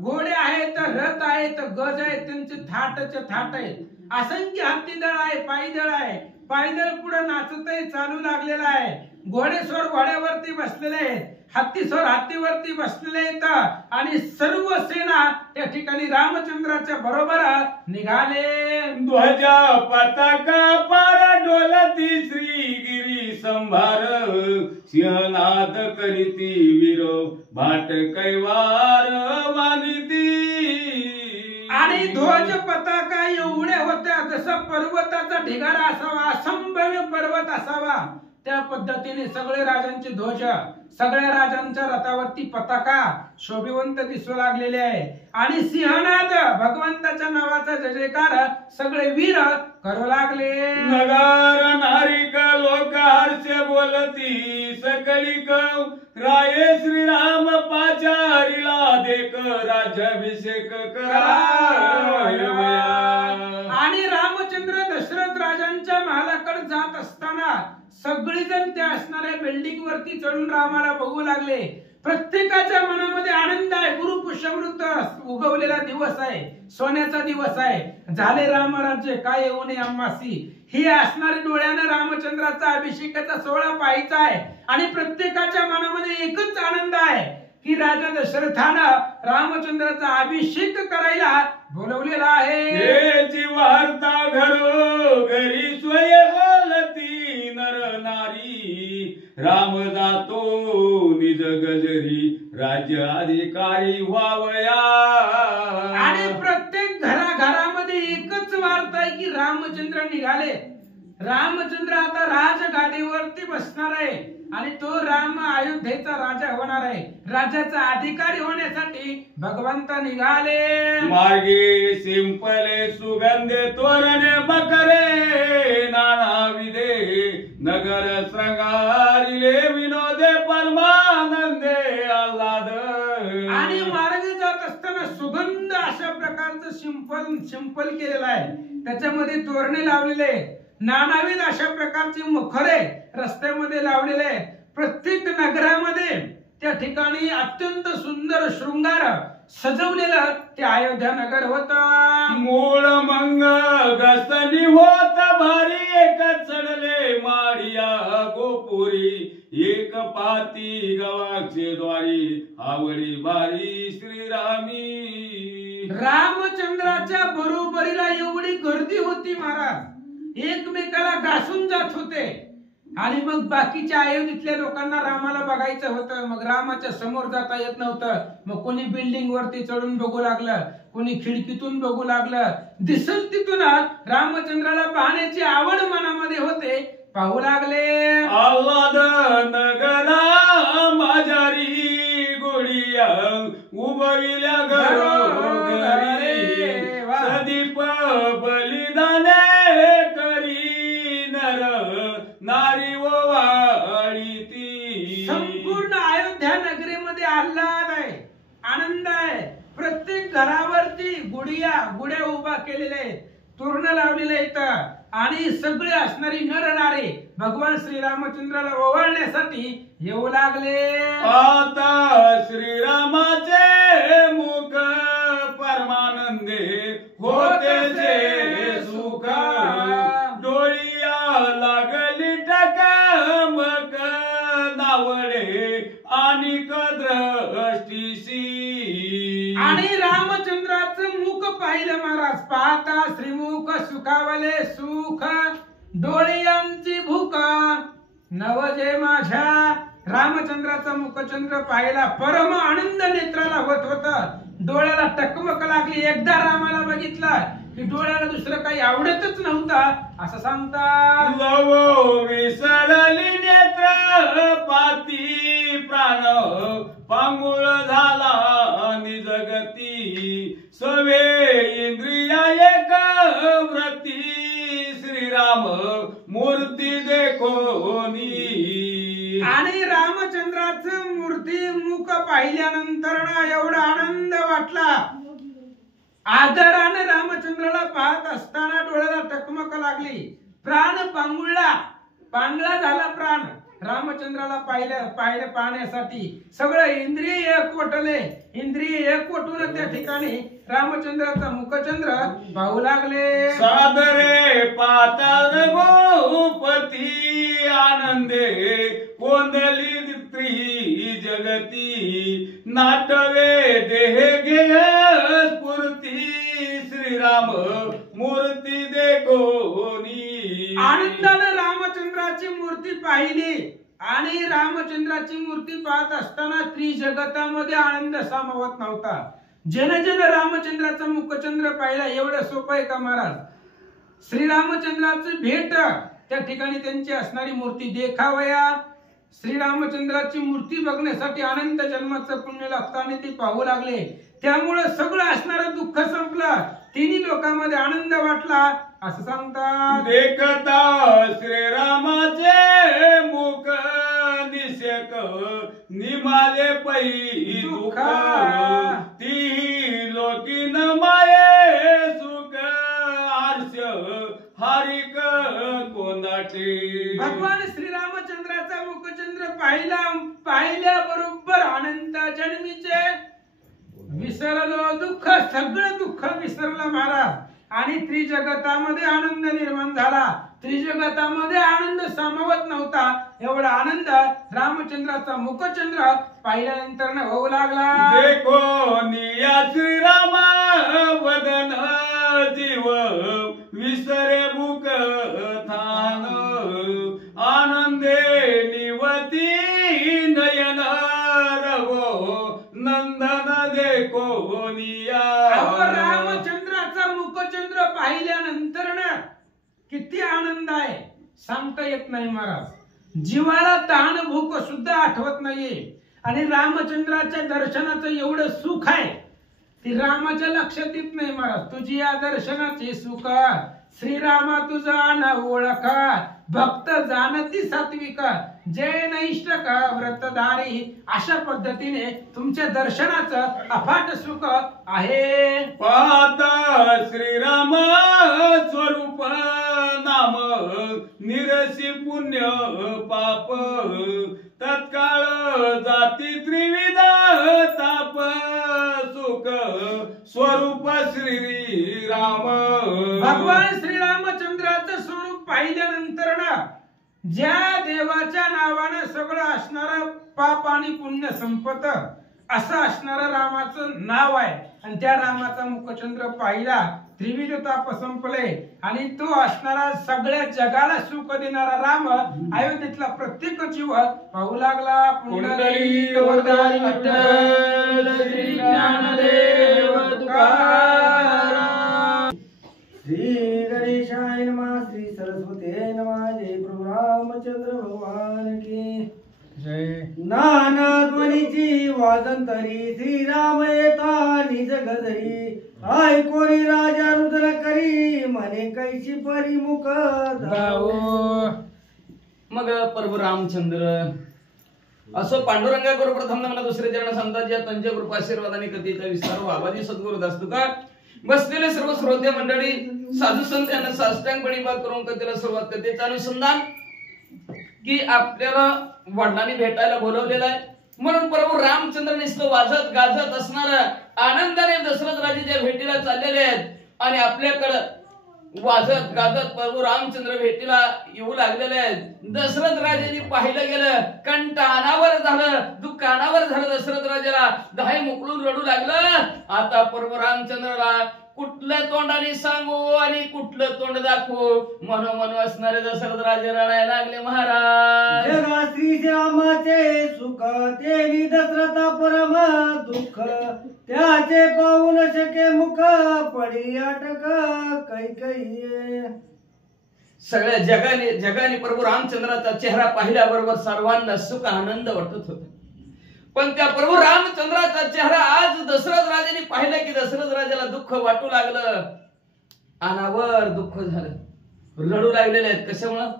घोडे आहेत, रथ आहेत, गज आहेत, त्यांचे थाटचे थाट आहेत. असंख्य हत्ती दळ आहे, पायी दळ आहे. पायदळ पुढे नाचतही चालू लागलेला आहे. घोडेस्वार घोड्यावरती बसलेले आहेत, हत्तीस्वार हत्तीवरती बसलेले आहेत आणि सर्व सेना त्या ठिकाणी रामचंद्राच्या बरोबर निघाले. ध्वजा पताका पार डोलती श्रीगिरी संभार, सिंहनाद करीती वीर भाट कैवार वानिती. आणि ध्वज पताका एवढ्या होत्या जसं पर्वताचा ढिगारा असावा, असंभव्य पर्वत असावा, त्या पद्धतीने सगळे राजांचे ध्वज, सगळ्या राजांच्या रथावरती पताका शोभिवंत दिसू लागलेले आहे. आणि सिंहनाद भगवंताच्या नावाचा जय जयकार सगळे वीर करू लागले. नगर नारिक लोक हर्ष बोलती सकळीक, राये श्रीराम पाचारीला देक राज्याभिषेक करा. आणि रामचंद्र दशरथ राजांच्या महालाकडे जात असताना सगळेजण त्या असणाऱ्या बिल्डिंग वरती चढून रामाला बघू लागले. प्रत्येकाच्या मनामध्ये आनंद आहे. गुरु पुष्यमृत उगवलेला दिवस आहे, सोन्याचा दिवस आहे. झाले रामराज्य काय येऊ नये आम्हासी. ही असणारी डोळ्याने रामचंद्राचा अभिषेकाचा सोहळा पाहायचा आहे. आणि प्रत्येकाच्या मनामध्ये एकच आनंद आहे की राजा दशरथानं रामचंद्राचा अभिषेक करायला बोलवलेला आहे. याची वार्ता घरोघरी स्वय बोलती नर नारी, राम जातो निज गजरी राज्य अधिकारी व्हावया. आणि प्रत्येक घराघरामध्ये एकच वार्ता आहे की रामचंद्र निघाले. रामचंद्र आता राजगादीवरती बसणार आहे आणि तो राम अयोध्येचा राजा होणार आहे. राजाचा अधिकारी होण्यासाठी भगवंत निघाले. मार्गे सिंपले सुगंधे तोरणे बकरे नाना विदे, नगर श्रंगारिले विनोदे परमानंदे आल्हाद. आणि मार्ग जात असताना सुगंध अशा प्रकारचं सिंपल केलेलं आहे. त्याच्यामध्ये तोरणे लावलेले, नानाविध अशा प्रकारचे मुखरे रस्त्यामध्ये लावलेले. प्रत्येक नगरामध्ये त्या ठिकाणी अत्यंत सुंदर शृंगार सजवलेलं ते अयोध्या नगर होत. मूळ मंगल गसनी होत भारी, एक चढले माडिया गोपुरी, एक पाती गवाचे द्वारी आवडी बारी श्रीरामी. रामचंद्राच्या बरोबरीला एवढी गर्दी होती महाराज, एकमेकाला घासून जात होते. आणि मग बाकीच्या अयोध्येतल्या लोकांना रामाला बघायचं होतं. मग रामाच्या समोर जाता येत नव्हतं. मग कोणी बिल्डिंग वरती चढून बघू लागलं, कोणी खिडकीतून बघू लागलं. दिसल तिथून रामचंद्राला पाहण्याची आवड मनामध्ये होते. पाहू लागले. आल्हाद नगरा माझारी गोडिया उभविल्या घरोघरी सदीप बलिदाने करी नर नारी ओवाळी ती. संपूर्ण अयोध्या नगरीमध्ये आल्हाद आहे, आनंद आहे. प्रत्येक घरावरती गुड्या उभा केलेल्या आहेत, तोरण लावलेले आहेत आणि सगळे असणारी नर नारे भगवान श्रीरामचंद्राला ओवाळण्यासाठी येऊ लागले. आता श्रीरामाचे मुख परमानंदे होते जे सुख डोळिया लागली टकमक नावडे आणि दृष्टीसी. आणि रामचंद्राचं मुख पाहिलं महाराज. पाहता श्रीमुख सुखावले सुख डोळ्यांची भूक नवजे माझ्या. रामचंद्राचा मुखचंद्र पाहिला, परम आनंद नेत्राला होत होता. डोळ्याला टकमक लागली. एकदा रामाला बघितला की डोळ्याला दुसरं काही आवडतच नव्हता असं सांगतात. लव विसरली नेत्र पाती प्राण पांगुळ झाला निजगती सवे इंद्रिया एक व्रती श्रीराम मूर्ती देखोनी. आणि रामचंद्राचं मूर्ती मुख पाहिल्यानंतर एवढा आनंद वाटला. आदराने रामचंद्राला पाहत असताना डोळ्याला टकमक लागली. प्राण पांगळा झाला प्राण रामचंद्राला पाहण्यासाठी. सगळं इंद्रिय एकवटले. इंद्रिय एकवटून त्या ठिकाणी रामचंद्राचा मुखचंद्र पाहू लागले. सादरे पाताळ गोपती आनंदे कोंदली त्रि जगती नाटवे देह घेय स्फूर्ती श्रीराम मूर्ती देखोनी. आनंदाने रामचंद्राची मूर्ती पाहिली आणि रामचंद्राची मूर्ती पाहत असताना त्रिजगतामध्ये आनंद सामावत नव्हता. जन रामचंद्राचा मुखचंद्र पाहिला. एवढं सोपं आहे का महाराज? श्रीरामचंद्राची भेट त्या ठिकाणी त्यांची असणारी मूर्ती देखावया. श्रीरामचंद्राची मूर्ती बघण्यासाठी अनंत जन्माचं पुण्य लागताना ते पाहू लागले. त्यामुळे सगळं असणारं दुःख संपलं. तिन्ही लोकांमध्ये आनंद वाटला असं सांगतात. देखता श्रीरामाचे मुख निषेक निमाले पै दुःख ती लोकीन माये सुख आर्ष हारिक कोंदाटे. भगवान श्रीरामचंद्राचा मुखचंद्र पाहिल्या बरोबर अनंत जन्मीचे विसरलो दुःख. सगळं दुःख विसरलं महाराज आणि त्रिजगतामध्ये आनंद निर्माण झाला. त्रिजगतामध्ये आनंद सामावत नव्हता. एवढा आनंद रामचंद्राचा मुखचंद्र पाहिल्यानंतर होऊ लागला. देखो निया श्रीरामा वदन जीव विसरे मुख थान आनंदे निवती नयन रवो नंदन देखो निया. रामचंद्राचा मुखचंद्र पाहिल्यानंतर ना किती आनंद आहे सांगता येत नाही महाराज. जीवाला तहान भूक सुद्धा आठवत नाहीये. आणि रामचंद्राच्या दर्शनाचं एवढं सुख आहे ती रामाच्या लक्षात येत नाही महाराज. तुझी या दर्शनाची सुख श्रीरामा तुझा ना ओळख भक्त जाणती सात्विक जय नैष्टक व्रतधारी. अशा पद्धतीने तुमच्या दर्शनाचं अफाट सुख आहे. पाहता श्रीराम स्वरूप नाम निरसी पुण्य पाप तत्काळ जाती त्रिविध ताप सुख स्वरूप श्रीराम. भगवान श्रीरामचंद्राचं स्वरूप पाहिल्यानंतर ना ज्या देवाच्या नावानं सगळं असणारं पाप आणि पुण्य संपत असं असणारं रामाचं नाव आहे आणि त्या रामाचा मुखचंद्र पाहिला, त्रिविध ताप संपले आणि तो असणारा सगळ्या जगाला सुख देणारा राम अयोध्येतला प्रत्येक जीव पाहू लागला. पुंडलिक वरदानी विठ्ठल श्री ज्ञानदेव तुकाराम. श्री गणेशाय नमः. श्री सरस्वती नमः. जय प्रभु रामचंद्र भगवान की जय. नाना ध्वनीची वाजंतरी श्रीराम येता निज गजरी ऐकोरी राजा रुद्र करी म्हणे कैशी परिमुख जाओ. मग प्रभू रामचंद्र असो पांडुरंगा गुरु प्रथम मला दुसरे चरण संतांच्या या त्यांच्या कृपा आशीर्वादाने कथेचा विस्तार बाबाजी सद्गुरू दासतो का बसलेले सर्व श्रोते मंडळी साधू संत यांना साष्टांगपणे बात करून कथेला सुरुवात कथेचं अनुसंधान की आपल्याला वडिलांनी भेटायला बोलवलेलं आहे म्हणून प्रभू रामचंद्र नुसतं वाजत गाजत असणारा आनंदाने दशरथ राजाच्या भेटीला चाललेले आहेत आणि आपल्याकडं वाजत गाजत प्रभू रामचंद्र भेटीला येऊ लागलेले आहेत. दशरथ राजाने पाहिलं गेलं, कंठ अनावर झालं, दुःख अनावर झालं दशरथ राजाला. दहाई मुकळून रडू लागलं. आता प्रभू रामचंद्राला कुठल्या तोंडाने सांगू आणि कुठलं तोंड दाखवू म्हणून असणारे दशरथ राजे रडायला लागले. महाराज जगा श्रीरामाचे सुख तेनी दशरथा परम दुःख त्याचे पाहू न शके मुख पडी अटक कैकयी. सगळ्या जगाने प्रभू रामचंद्राचा चेहरा पाहिल्याबरोबर सर्वांना सुख आनंद वाटत होता. पण त्या प्रभू रामचंद्राचा चेहरा आज दशरथ राजाने पाहिलं की दशरथ राजाला दुःख वाटू लागलं. अनावर दुःख झालं, रडू लागलेले आहेत. कशामुळं?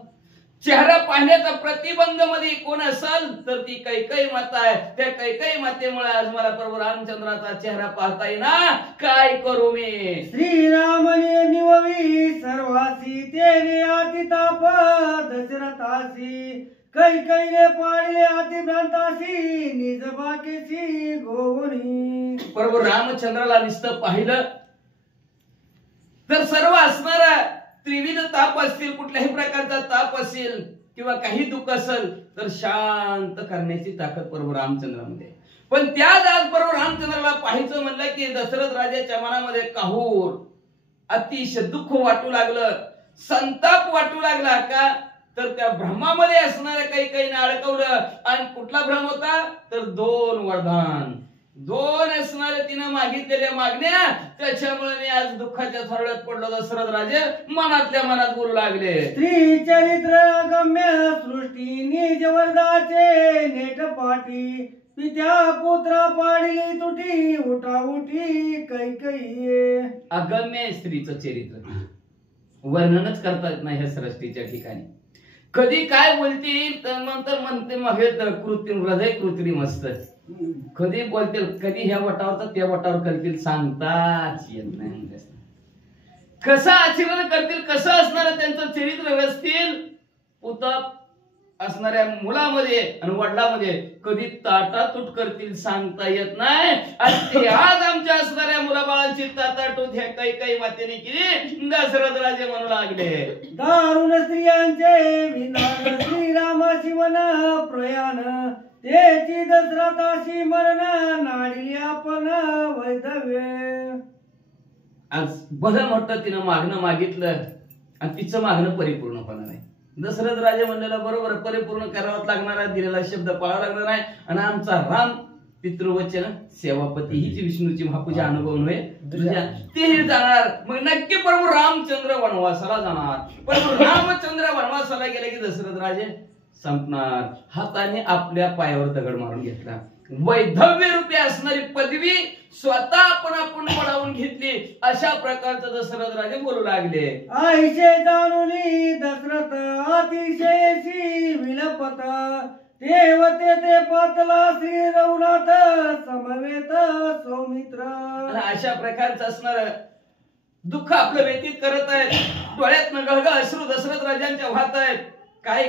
चेहरा पाहण्याचा प्रतिबंध मध्ये कोण असेल तर ती कैकेयी माता आहे. त्या कैकेयी मातेमुळे आज मला प्रभू रामचंद्राचा चेहरा पाहता येईना. काय करू मी? श्रीरामने निववी सर्वासी तेने अतिताप दशरथासी कैकईने पाळले अतिभ्रांतासी निज बाकेची गोवणी. प्रभू रामचंद्राला नुसतं पाहिलं तर सर्व असणारा त्रिविध ताप असतील, कुठल्याही प्रकारचा ताप असेल किंवा काही दुःख असेल तर शांत करण्याची ताकद प्रभू रामचंद्रामध्ये. पण त्याच आज प्रभू रामचंद्राला पाहायचं म्हणलं की दशरथ राजाच्या मनामध्ये काहूर अतिशय दुःख वाटू लागलं, संताप वाटू लागला. का तर त्या भ्रमामध्ये असणाऱ्या काही अडकवलं. आणि कुठला भ्रम होता तर 2 वरदान, 2 असणारे तिनं मागितलेल्या मागण्या. त्याच्यामुळे मी आज दुःखाच्या थरड्यात पडलो. दशरथ राजे मनातल्या मनात बोलू लागले. स्त्री चरित्र गम्य सृष्टी निज वरदाचे नेट पाठी पित्या पुत्रा पाडली तुटी उठा उठी कैकई. अगम्य स्त्रीचं चरित्र वर्णनच करता येत नाही ह्या सृष्टीच्या ठिकाणी. कधी काय बोलतील तर नंतर म्हणते मग हे तर कृत्रिम हृदय कृत्रिम असतं. कधी बोलतील, कधी ह्या वटावर तर त्या वटावर करतील, सांगताच येत नाही. कसं आचरण करतील, कसं असणार त्यांचं चरित्र व्यवस्थित पुतप असणाऱ्या मुलामध्ये आणि वडिलांमध्ये कधी ताटातूट करतील सांगता येत नाही. आणि ते आज आमच्या असणाऱ्या मुलाबाळांची ताटातूट ह्या काही मातेने केली. दशरथ राजे म्हणू लागले. दारुण स्त्रियांचे विधान श्रीरामाशी वन प्रयाण तेची दशरथाशी मरण नाडिली आपण वैधव्य. आज बरं मोठं तिनं मागणं मागितलं आणि तिचं मागणं परिपूर्णपणा नाही. दशरथ राजे म्हणलेला बरोबर परिपूर्ण करावाच लागणार आहे, दिलेला शब्द पाळावा लागणार आहे. आणि आमचा राम पितृवचन सेवापती हीच विष्णूची महापूजा अनुभव नव्हे तेही जाणार. मग नक्की प्रभू रामचंद्र वनवासाला जाणार. प्रभू रामचंद्र वनवासाला गेले की दशरथ राजे संपणार. हाताने आपल्या पायावर दगड मारून घेतला. वैधव्य रूपी असणारी पदवी स्वतः आपण पडावून घेतली. अशा प्रकारचं दशरथ राजे बोलू लागले. आईशे जाणूनी दशरथ अतिशयशी विलपत देवते ते पातला श्री रघुनाथ समवेत सौमित्र. अशा प्रकारचं असणार दुःख आपलं व्यतीत करत आहेत. डोळ्यात गळगळ अश्रू दशरथ राजांच्या वाहत आहेत. काय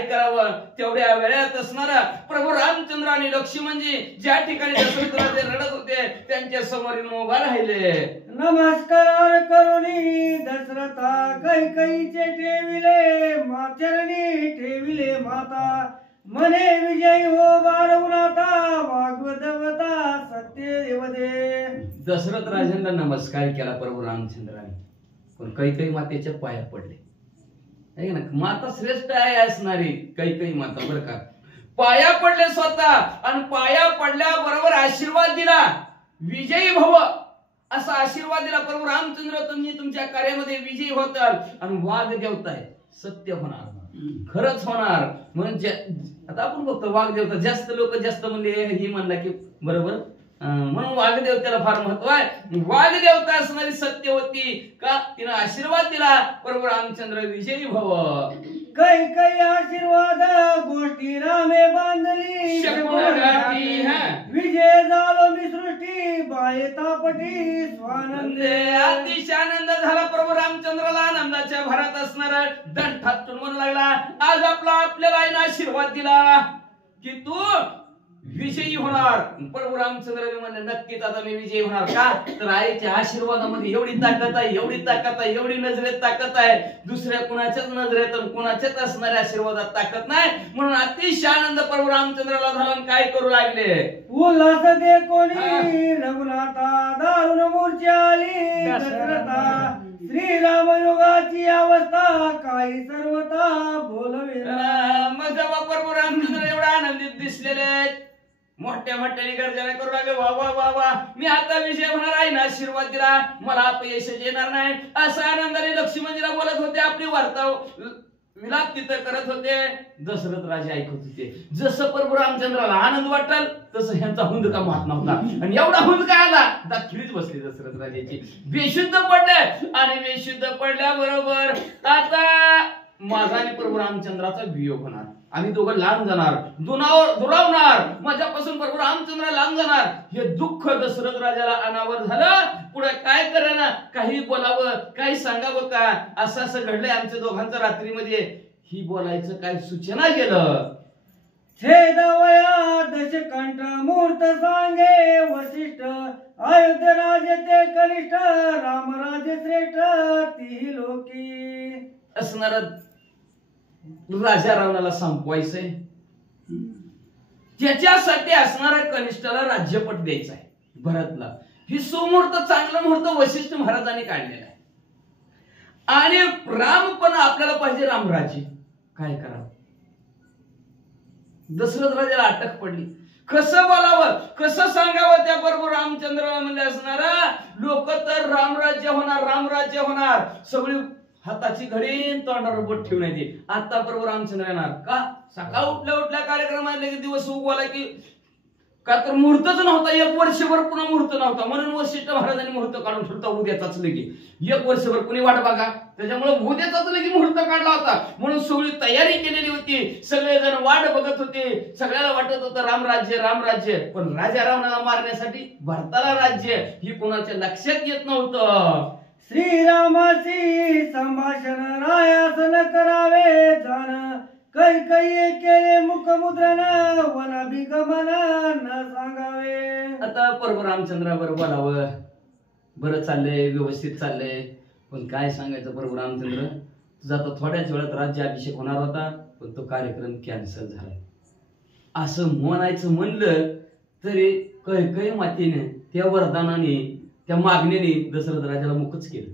करावं तेवढ्या वेळात असणारा प्रभू रामचंद्र आणि लक्ष्मणजी ज्या ठिकाणी दशरथ राजे रडत होते त्यांच्या समोर उभा राहिले. नमस्कार करुणी दशरथा कैकईचे ठेविले माचरणी ठेविले माता मने विजयी हो बारवनाथा वाग्वदवता सत्य देवदे. दशरथ राजांना नमस्कार केला प्रभू रामचंद्राने, पण कैकई मातेच्या पाया पडले. आहे ना, माता श्रेष्ठ आहे असणारी कैकई माता बरं का. पाया पडले स्वतः, आणि पाया पडल्याबरोबर आशीर्वाद दिला, विजयी भव असा आशीर्वाद दिला. प्रभू रामचंद्र तुम्ही तुमच्या कार्यामध्ये विजयी होताल, आणि वाघ देवता आहे सत्य होणार, खरंच होणार. म्हणजे आता आपण बघतो वाघ देवता जास्त लोक जास्त म्हणले ही म्हणला की बरोबर, म्हणून वाघ देवतेला फार महत्व आहे. वाघ देवता असणारी सत्य होती का, तिनं आशीर्वाद दिला प्रभू रामचंद्र विजयी भव. कैकई आशीर्वाद गोष्टी रामे बांधली शकुनगाठी, विजय झालो मी सृष्टी बाये तापटी स्वानंदे. अतिशय आनंद झाला प्रभू रामचंद्राला. आनंदाच्या भरात असणारा दंठात म्हणू लागला, आज आपल्याला आईनं आशीर्वाद दिला की तू विजयी होणार. प्रभू रामचंद्र म्हणले नक्कीच आता मी विजयी होणार. का तर आईच्या आशीर्वादामध्ये एवढी ताकद आहे, एवढी ताकद आहे, एवढी नजरेत ताकद आहे, दुसऱ्या कुणाच्याच नजरेत कुणाच्याच असणाऱ्या आशीर्वादात ताकद नाही. म्हणून अतिशय आनंद प्रभू रामचंद्राला झाला. काय करू लागले, उल्हास दे कोणी रघुनाथा दारुण मूर्ती आली दशरथा. श्रीराम योगाची अवस्था काही सर्वता बोलवेला. मग जेव्हा प्रभू रामचंद्र एवढा आनंदित दिसलेले, मोठ्या मोठ्याने गर्जना करू लागले, वा वा वा वा मी आता विजय होणार आहे ना, आशीर्वाद दिला, मला अपयश येणार नाही असं आनंदाने लक्ष्मणजीला बोलत होते. आपली वार्ता विलाप तिथं करत होते. दशरथ राजे ऐकत होते. जसं प्रभू रामचंद्राला आनंद वाटल तसं ह्यांचा हुंदका मात नव्हता, आणि एवढा हुंदका आला दाखलीच बसली दशरथ राजाची. बेशुद्ध पडले, आणि बेशुद्ध पडल्याबरोबर आता माझा आणि प्रभू रामचंद्राचा वियोग होणार, आम्ही दोघं लांब जाणार, दुरावणार, माझ्यापासून प्रभू रामचंद्र लांब जाणार. हे दुःख दशरथ राजाला अनावर झालं. पुढे काय करेना, काही बोलावं, काही सांगावं का, असं घडलंय आमच्या दोघांचं रात्रीमध्ये. ही बोलायचं काय सूचना गेलं. छेदवया दशकंठ मूर्त सांगे वशिष्ठ. अयोध्या राजे ते कनिष्ठ रामराजे श्रेष्ठ ती लोकी. असणार राजा रावणाला संपवायचंय, त्याच्यासाठी असणाऱ्या कनिष्ठाला राज्यपट द्यायचा आहे भरतला. ही सुमुहूर्त, चांगलं मुहूर्त वशिष्ठ महाराजांनी काढलेला आहे. आणि राम पण आपल्याला पाहिजे रामराज्य. काय करावं, दशरथ राजाला अटक पडली. कसं बोलावं, कसं सांगावं त्या प्रभू रामचंद्र म्हणजे असणारा लोक तर रामराज्य होणार, रामराज्य होणार. सगळी हाताची घडी तोंडावर बोट ठेवून येते. आता प्रभू रामचंद्र येणार का, सकाळ उठल्या कार्यक्रमाला दिवस उगवाला की का तर मुहूर्तच नव्हता, एक वर्षभर पुन्हा मुहूर्त नव्हता. म्हणून वशिष्ठ महाराजांनी मुहूर्त काढून ठेवता उद्याचाच लगी. एक वर्षभर कुणी वाट बघा, त्याच्यामुळे उद्याचाच लगी मुहूर्त काढला होता. म्हणून सगळी तयारी केलेली होती, सगळेजण वाट बघत होते. सगळ्याला वाटत होतं रामराज्य रामराज्य, पण राजा रावणाला मारण्यासाठी भारताला राज्य ही कोणाच्या लक्षात येत नव्हतं. श्रीरामाची संभाषण रायासन करावे जाण. कैकई केले मुखमुद्रण वनाभिगमन न सांगावे. आता प्रभू रामचंद्रावर बोलावं, बरं चाललंय, व्यवस्थित चाललंय, पण काय सांगायचं प्रभू रामचंद्र, तुझा आता थोड्याच वेळात राज्याभिषेक होणार होता, पण तो कार्यक्रम कॅन्सल झाला. असं म्हणायचं म्हणलं तरी कैकई मातेने त्या वरदानाने, त्या मागणीने दशरथ राजाला मुकच केलं.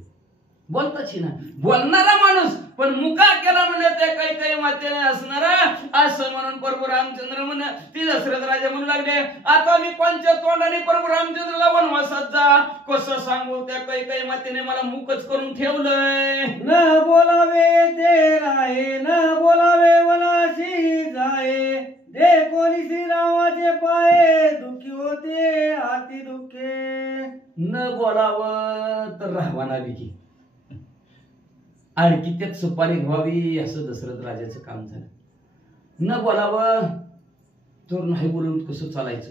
बोलताच ना, बोलणारा माणूस पण मुका केला म्हणले ते कैकई मातेने असणारा. असं म्हणून प्रभू रामचंद्र म्हण ती दशरथ राजा म्हणू लागले, आता मी कोणत्या तोंडाने प्रभू रामचंद्रला वनवासात जा, कसं सांगू, त्या कैकई मातेने मला मुकच करून ठेवलंय. न बोलावे ते राहे, न बोलावे वनाशी जाये. दे कोणी श्रीरामाचे पाये, दुःखी होते अति दुःखे. न बोलावं तर राहावा विकी, आणखी त्यात सुपारी व्हावी असं दशरथ राजाचं काम झालं. न बोलावं तर नाही बोलून कसं चालायचं,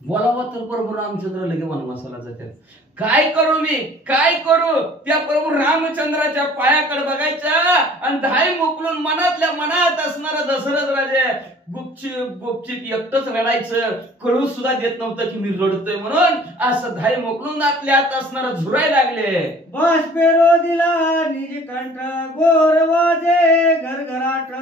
बोलावं तर प्रभू रामचंद्र लगे वनवासाला जातात. काय करू मी, काय करू, त्या प्रभू रामचंद्राच्या पायाकडे बघायच्या आणि धाय मोकलून मनातल्या मनात असणारा दशरथ राजा गुपचिप एकटंच रडायचं, कळू सुद्धा देत नव्हतं की मी रडतोय म्हणून. असं धाय मोकलून आतल्या आत असणारा झुराय लागले. बाष्पेरो दिला निज कंठ गोर वाजे घरघराट.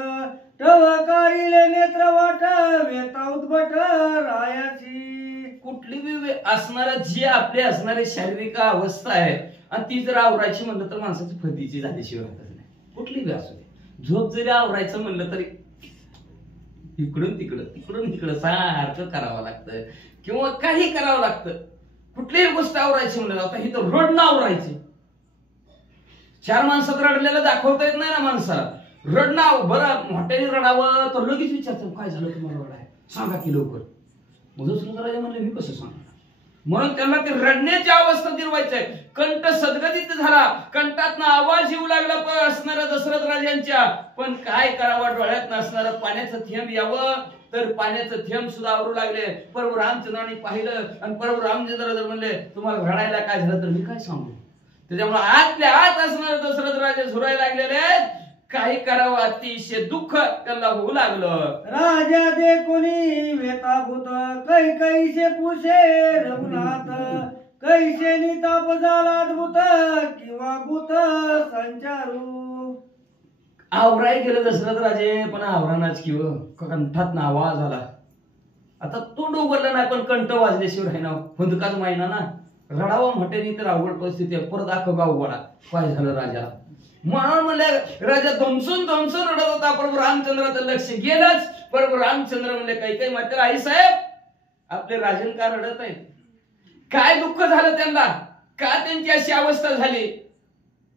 टवकारिले नेत्र वाट वेता उद्भट रायाची. कुठली बी असणारा जी आपली असणारी शारीरिक अवस्था आहे आणि ती जर आवरायची म्हणलं तर माणसाची फदीची झाल्याशिवाय राहतच नाही. कुठली बी असू दे, झोप जरी आवरायचं म्हणलं तरी इकडून तिकडं सारखं करावं लागतं किंवा काही करावं लागतं. कुठलीही गोष्ट आवरायची म्हणलं आता ही तर रडणं आवरायची. 4 माणसात रडलेलं दाखवता येत नाही ना माणसाला. रडणं बरं मोठ्याने रडावं तर लगेच विचारतो काय झालं तुम्हाला रडाय सांगा की लवकर. मधुसूदन राजा म्हणले मी कसं सांगणार. म्हणून त्यांना ते रडण्याची अवस्था निर्वायची आहे. कंठ सदगदित झाला, कंठातनं आवाज येऊ लागला असणाऱ्या दशरथ राजांच्या. पण काय करावं, डोळ्यात असणारं पाण्याचं थेंब यावं तर पाण्याचं थेंब सुद्धा आवरू लागले. प्रभू रामचंद्राने पाहिलं आणि प्रभू रामचंद्र जर म्हणले तुम्हाला रडायला काय झालं तर मी काय सांगू. त्याच्यामुळे आतल्या आत असणारे दशरथ राजे झुरायला लागलेले आहेत. काही करावं अतिशय दुःख त्यांना होऊ लागलं. राजा दे कोणी वेताभूत कैसे पुषे रघुनाथ कैसे निताप झाला अद्भुत किंवा भूत संचारू. आवराय गेलं दशरथ राजे पण आवरानाच किंवा कंठात आवाज आला. आता तोंड उघडलं नाही पण कंठ वाजल्याशिवाय राहिना हुंदकाच माहिना ना. रडावं म्हटेनी तर अवघड परिस्थिती आहे. परत अख्खं गाव वडा काय झालं राजाला. म्हणून म्हणले राजा धमसून रडत होता. प्रभू रामचंद्राचं लक्ष गेलंच. प्रभू रामचंद्र म्हणले काही मात्र आई साहेब आपले राजन का रडत आहेत. काय दुःख झालं त्यांना, का त्यांची अशी अवस्था झाली.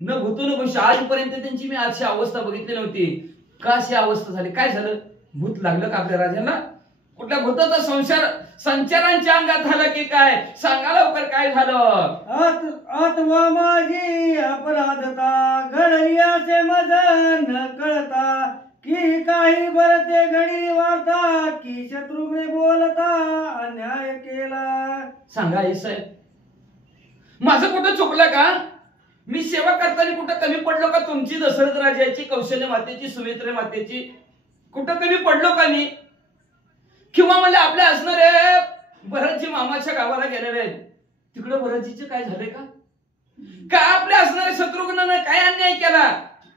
न भूतो न भविष्य आजपर्यंत त्यांची मी अशी अवस्था बघितली नव्हती. का अशी अवस्था झाली, काय झालं. भूत लागलं का आपल्या राजांना. कुठल्या भूताचा संचारांच्या अंगात झालं की काय सांगा लवकर काय झालं. आत्मा माझी अपराधता घडली असे मज न कळता की काही बरते घडी वार्ता की शत्रुघ्ने बोलता अन्याय केला. सांगा आई साहेब माझं कुठं चुकलं का. मी सेवा करताना कुठं कमी पडलो का. तुमची दशरथ राजाची कौशल्य मातेची सुमित्रे मातेची कुठं कमी पडलो का मी. किंवा मला आपल्या असणारे भरतजी मामाच्या गावाला गेलेले आहेत तिकडे भरतजीचे काय झाले का आपल्या असणाऱ्या शत्रुघ्नाने काय अन्याय केला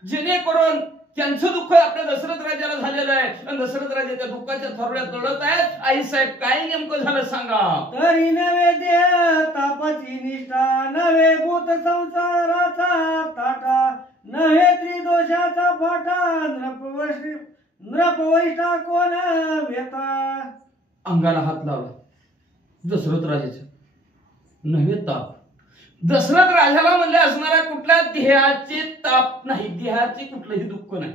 जेणेकरून त्यांचं दुःख आपल्या दशरथ राजाला झालेलं आहे आणि दशरथ राजा त्या दुःखाच्या थोरड्यात लढत आहेत. आई साहेब काय नेमकं झालं सांगा. तरी नवे देह तापाची निष्ठा नवे भूत संसाराचा ताटा नव्हे त्रिदोषाचा फाटा नृपवैष्ठा कोण व्यथा. अंगाला हात लावला दशरथ राजाच्या. नव्हे ताप. दशरथ राजाला म्हणले असणारा कुठल्या देहाचे ताप नाही, देहाचे कुठलंही दुःख नाही.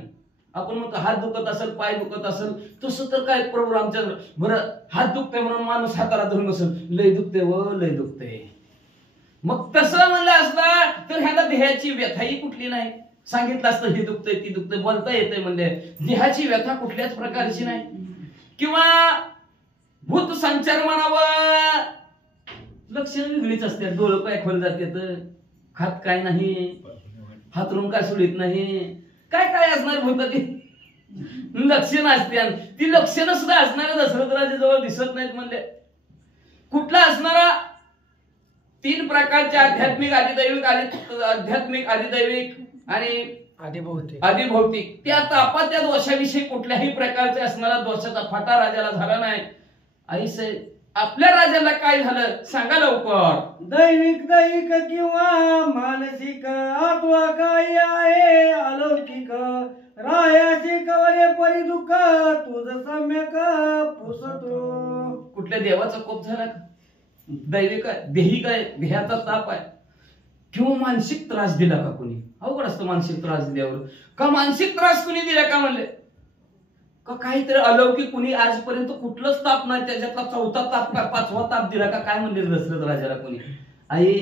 आपण म्हणतो हात दुखत असेल पाय दुखत असेल तसं तर काय प्रभू रामचंद्र बरं हात दुखते म्हणून माणूस हाताला धरून बसेल लय दुखते व लय दुखते. मग तसं म्हणलं असता तर ह्याला देहाची व्यथाही कुठली नाही. सांगितलं असतं हे दुखतंय ती दुखतंय बोलता येतंय म्हणले. देहाची व्यथा कुठल्याच प्रकारची नाही. किंवा भूत संचार म्हणावं लक्षणं वेगळीच असतात. डोळं काय खोल जातात, खात काय नाही, हातरून काय सुडीत नाही, काय काय असणार भूताची लक्षणं असतात. ती लक्षणं सुद्धा असणाऱ्या दशरथ राजाजवळ दिसत नाहीत म्हणले. कुठला असणारा 3 प्रकारचे आध्यात्मिक आदिदैविक आणि आदिभौतिक त्या तापात त्या दोषाविषयी कुठल्याही प्रकारचे असणारा दोषाचा फाटा राजाला झाला नाही. आई साहेब आपल्या राजाला काय झालं सांगा लवकर. दैविक किंवा मानसिक आत्मा काय आहे अलौकिक रायाची कवरे परी दुःख तुझ सम्यक पुसतो. कुठल्या देवाचा कोप झाला का. दैविक देही काय देहाचा ताप आहे किंवा मानसिक त्रास दिला का कोणी. अवघड असतं मानसिक त्रास दिल्यावर. का मानसिक त्रास कोणी दिला का म्हणले का काहीतरी अलौकिक कुणी आजपर्यंत कुठलंच ताप नाही त्याच्यातला 4था ताप का 5वा ताप दिला का काय म्हणले दशरथ राजाला कोणी. आई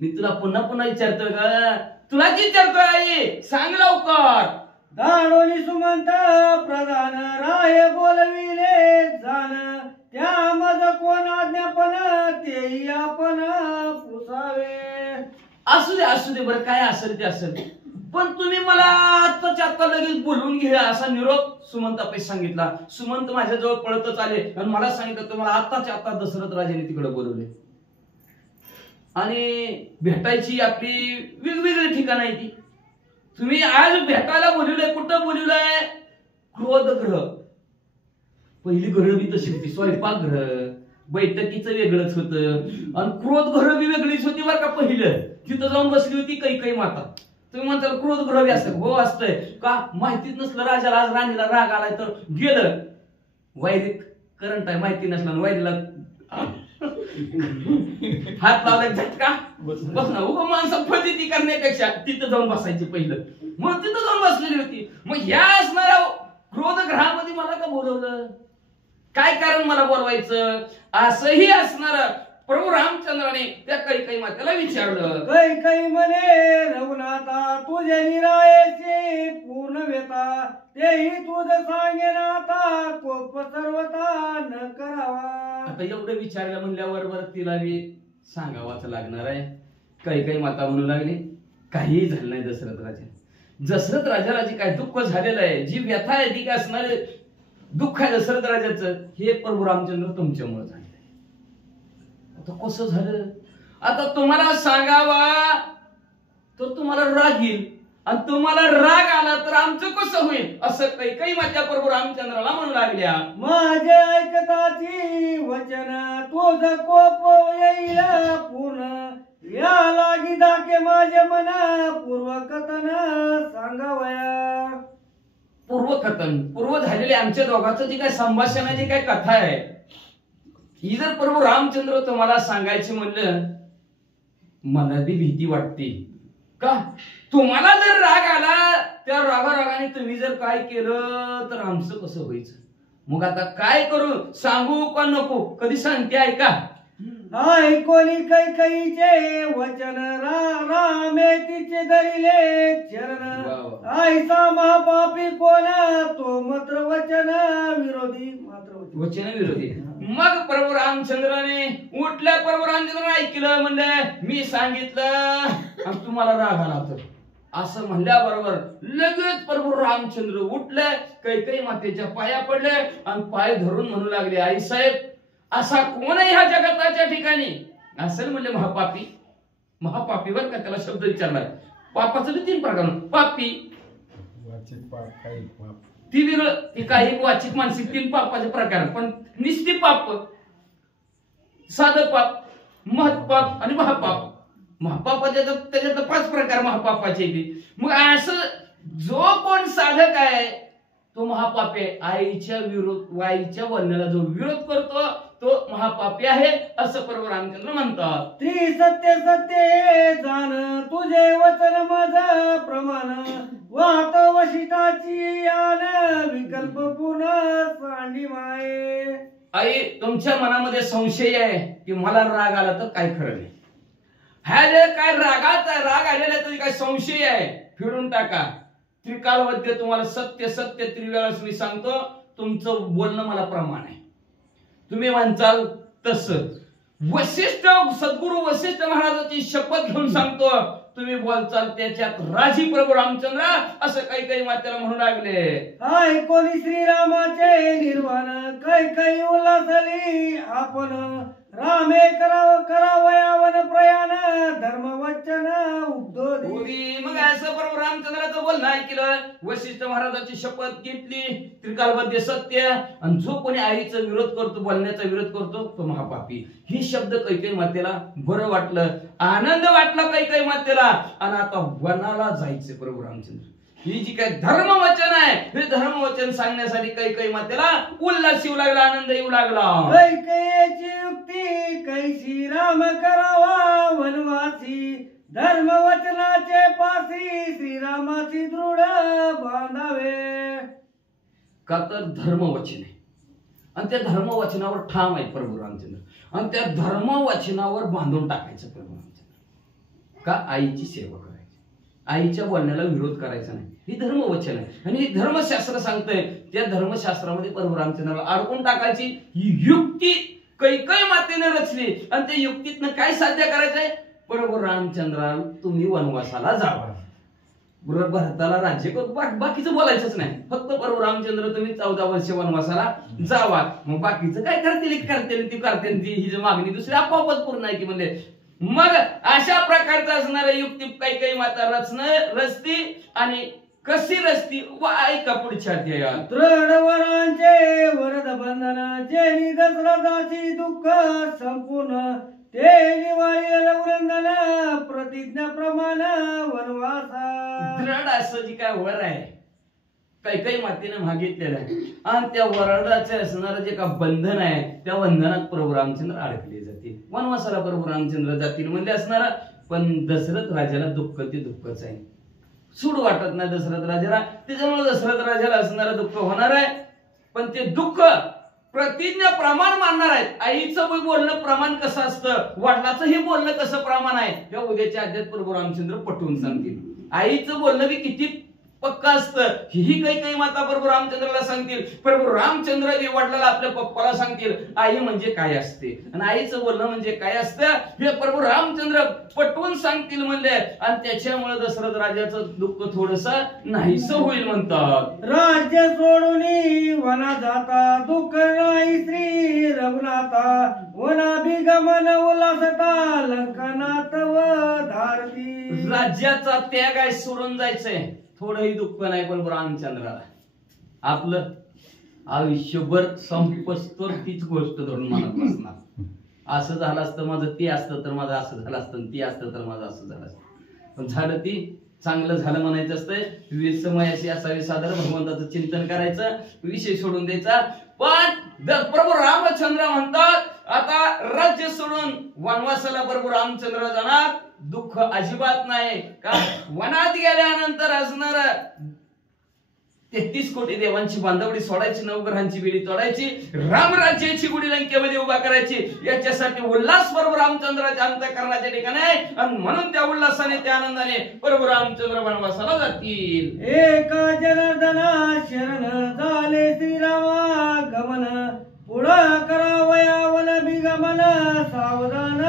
मी तुला पुन्हा विचारतोय का तुलाच विचारतोय आई सांग लवकर. दाडोली सुमंत प्रधान राय बोलविले जाण त्या मज कोण आज्ञापन तेही आपण पुसावे. असू दे बरं काय असेल ते असेल पण तुम्ही मला आत्ताच्या आत्ता लगेच बोलवून घ्या असा निरोप सुमंतापैकी सांगितला. सुमंत माझ्याजवळ पळतच आले आणि मला सांगितलं तुम्हाला आत्ताच्या आत्ता दशरथ राजाने तिकडे बोलवले आणि भेटायची आपली वेगवेगळी ठिकाणं आहे ती. तुम्ही आज भेटायला बोलवलंय कुठं बोलवलंय क्रोधग्रह. पहिली ग्रह बी तशी होती, स्वयंपाकग्रह, बैठकीचं वेगळंच होतं आणि क्रोधग्रह बी वेगळीच होती बरं का. पहिलं तिथं जाऊन बसली होती कैकई माता. तुम्ही म्हणताल क्रोधग्रह बी असतं. हो असतंय का, माहितीच नसलं राजाला, आज राणीला राग आलाय तर गेलं वायरीत करंट आहे, माहिती नसलं वायरीला हात लावला झटका बस ना. उगा माणसं फजिती करण्यापेक्षा तिथं जाऊन बसायची पहिलं. मग तिथं जाऊन बसलेली होती. मग ह्या असणाऱ्या क्रोधग्रहामध्ये मला का बोलवलं, काय कारण मला बोलवायचं, असंही असणार प्रभू रामचंद्राने त्या कैकई मातेला विचारलं. कैकई म्हणे रघुनाथा तुझे निरायचे पूर्ण व्यथा, तेही तुझ सांगेन आता कोप सर्वथा न करावा. आता एवढं विचारलं म्हणल्यावर बरं तिला बी सांगावाच लागणार आहे. कैकई माता म्हणू लागली काहीही झालं नाही दशरथ राजा. दशरथ राजाला जे काय दुःख झालेलं आहे, जी व्यथा आहे ती काय असणार दुःख आहे दशरथ राजाचं, हे प्रभू रामचंद्र तुमच्यामुळे झालं. आता कसं झालं, आता तुम्हाला सांगावा तर तुम्हाला राग येईल आणि तुम्हाला राग आला तर आमचं कसं होईल, असं कैकई माता प्रभू रामचंद्राला म्हणू लागल्या. माझे ऐकताची वचन तुझ कोप येईल पूर्ण, या लागी दाके माझे मन पूर्वकथन सांगावया. पूर्व झालेले आमच्या दोघांचं जी काय संभाषणाची काय कथा आहे, ही जर प्रभू रामचंद्र तुम्हाला सांगायची म्हणलं, मला बी भीती वाटते का. तुम्हाला जर राग आला त्या रागाने तुम्ही जर काय केलं तर आमचं कसं व्हायचं. मग आता काय करू, सांगू का नको, कधी सांगते ऐका. ऐकोली कैकईचे वचन रामे तिचे धरिले चरण, ऐसा महापापी कोण तो मात्र वचन विरोधी. वचन विरोधी. मग प्रभू रामचंद्राने उठल्या, प्रभू रामचंद्राने ऐकलं, म्हणलं मी सांगितलं आणि तुम्हाला राग आला तर, असं म्हणल्याबरोबर लगेच प्रभू रामचंद्र उठले, कैकई मातेच्या पाया पडले आणि पाय धरून म्हणू लागले, आई साहेब असा कोण आहे ह्या जगताच्या ठिकाणी. असेल म्हणले महापापी. महापापी बर का, त्याला शब्द विचारला. पापाचं बी 3 प्रकार, पापी ती काही वाचिक मानसिक 3 पापाचे प्रकार. पण निस्ती पाप, साधं पाप, महत्पाप आणि महापाप. महापापाचे त्याच्यात 5 प्रकार महापापाचे. मग असं जो कोण साधक आहे तो महापापी आहे. आईच्या बोलण्याला जो विरोध करतो तो महापापी आहे, असं प्रभू रामचंद्र म्हणतात. त्रिसत्य सत्य जाण तुझे वचन माझ प्रमाण, वाहत वशिष्ठाची आन विकल्प पूर्ण सांडी माये. आई तुमच्या मनामध्ये संशय आहे की मला राग आला तर काय खरं नाही. ह्या जे काय राग आलेला तुझी काय संशय आहे, फिरून टाका. त्रिकालवद्य तुम्हाला सत्य सत्य त्रिवेळास मी सांगतो, तुमचं बोलणं मला प्रमाण आहे. तुम्ही म्हणताल तसं. वशिष्ठ सद्गुरु वशिष्ठ महाराजाची शपथ घेऊन सांगतो, तुम्ही बोलचाल त्याच्यात राजी प्रभू रामचंद्र, असं कैकई मातेला म्हणू लागले. ऐकोली श्रीरामाचे निर्वाण कैकई उल्हासली आपण, रामे करावयावन प्रयाण धर्म वचन उद्योगी. मग असं प्रभू रामचंद्राचं बोलणं ऐकलं, वशिष्ठ महाराजाची शपथ घेतली, त्रिकालबद्ध सत्य, आणि जो कोणी आईचा विरोध करतो, बोलण्याचा विरोध करतो तो महापापी. ही शब्द कैकई मातेला बरं वाटलं, आनंद वाटला कैकई मातेला. आणि आता वनाला जायचे प्रभू रामचंद्र. ही जी काय धर्मवचन आहे, हे धर्मवचन सांगण्यासाठी कैकई मातेला उल्हास येऊ लागला, आनंद येऊ लागला. कैकईची युक्ती कैसी राम करावा वनवासी, धर्मवचनाचे पासी श्रीरामाची दृढ बांधावे. का तर धर्मवचन आहे आणि त्या धर्मवचनावर ठाम आहे प्रभू रामचंद्र, आणि त्या धर्मवचनावर बांधून टाकायचं प्रभू रामचंद्र. का आईची सेवा करायची, आईच्या बोलण्याला विरोध करायचा नाही. ही धर्मवचन आहे आणि ही धर्मशास्त्र सांगतंय. त्या धर्मशास्त्रामध्ये प्रभू रामचंद्राला अडकून टाकायची ही युक्ती कैकई मातेने रचली. आणि त्या युक्तीतनं काय साध्य करायचंय, प्रभू रामचंद्राला तुम्ही वनवासाला जावा, भरताला राज्य करू, बाकीचं बोलायचंच नाही. फक्त प्रभू रामचंद्र तुम्ही 14 वर्ष वनवासाला जावा. मग बाकीचं काय करतील ती ही जी मागणी दुसरी आपोआपच पूर्ण आहे की म्हणजे. मग अशा प्रकारचं असणाऱ्या युक्ती कैकई माता रचती आणि कशी रस्ती ऐका पुढच्या अध्यायात. तृणवरांचे वरद बंधनाचे दशरथाची दुःख संपूर्ण ते निवारी वृंदन प्रतिज्ञा प्रमाण वनवासा. दृढ असं जी काय वर आहे काही मातीने मागितलेलं आहे आणि त्या वरडाचे असणारं जे का बंधन आहे त्या बंधनात प्रभू रामचंद्र अडकले जातील. वनवासाला प्रभू रामचंद्र जातील म्हणजे असणारा. पण दशरथ राजाला दुःख ते दुःखच आहे. सूड वाटत नाही दशरथ राजाला. त्याच्यामुळे दशरथ राजाला असणारं दुःख होणार आहे. पण ते दुःख प्रतिज्ञा प्रमाण मानणार आहेत. आईचं बोलणं प्रमाण कसं असतं, वडिलाचं हे बोलणं कसं प्रमाण आहे त्या उद्याच्या अध्यायात प्रभू रामचंद्र पटवून सांगतील. आईचं बोलणं बी किती पक्का असतं ही काही माता प्रभू रामचंद्राला सांगतील. प्रभू रामचंद्र जे वडिलाला आपल्या पप्पाला सांगतील आई म्हणजे काय असते आणि आईचं बोलणं म्हणजे काय असतं हे प्रभू रामचंद्र पटवून सांगतील म्हणले. आणि त्याच्यामुळे दशरथ राजाचं दुःख थोडस नाहीसं होईल म्हणतात. राज्य सोडून वना जाता दुःख नाही श्री रघुनाथा वनाभिगमन उल्हासता लंकनाथ व धारती. राज्याचा त्याग आहे सोडून जायचंय. थोडंही दुःख नाही पण रामचंद्राला आपलं आयुष्यभर संपस्तोर तीच गोष्ट धरून मनात बसणार. असं झालं असतं माझं ते असतं तर माझं असं झालं असतं ते असतं तर माझं असं झालं असतं. पण झालं ती चांगलं झालं म्हणायचं असतंय. विवेक समयाशी असावी साधारण भगवंताचं चिंतन करायचं विषय सोडून द्यायचा. पण प्रभू रामचंद्र म्हणतात आता राज्य सोडून वनवासाला प्रभू रामचंद्र जाणार. दुःख अजिबात नाही का वनात गेल्यानंतर असणार 33 कोटी देवांची बांधवडी सोडायची, नवग्रहांची बेडी तोडायची, रामराज्याची गुढी लंकेमध्ये उभा करायची. याच्यासाठी उल्हास प्रभू रामचंद्राच्या अंतःकरणाच्या ठिकाणी आहे आणि म्हणून त्या उल्हासाने त्या आनंदाने प्रभू रामचंद्र वनवासाला जातील. एका जनार्दना शरण झाले श्रीरामा गमन पुढा करावया वन बिगमन सावधान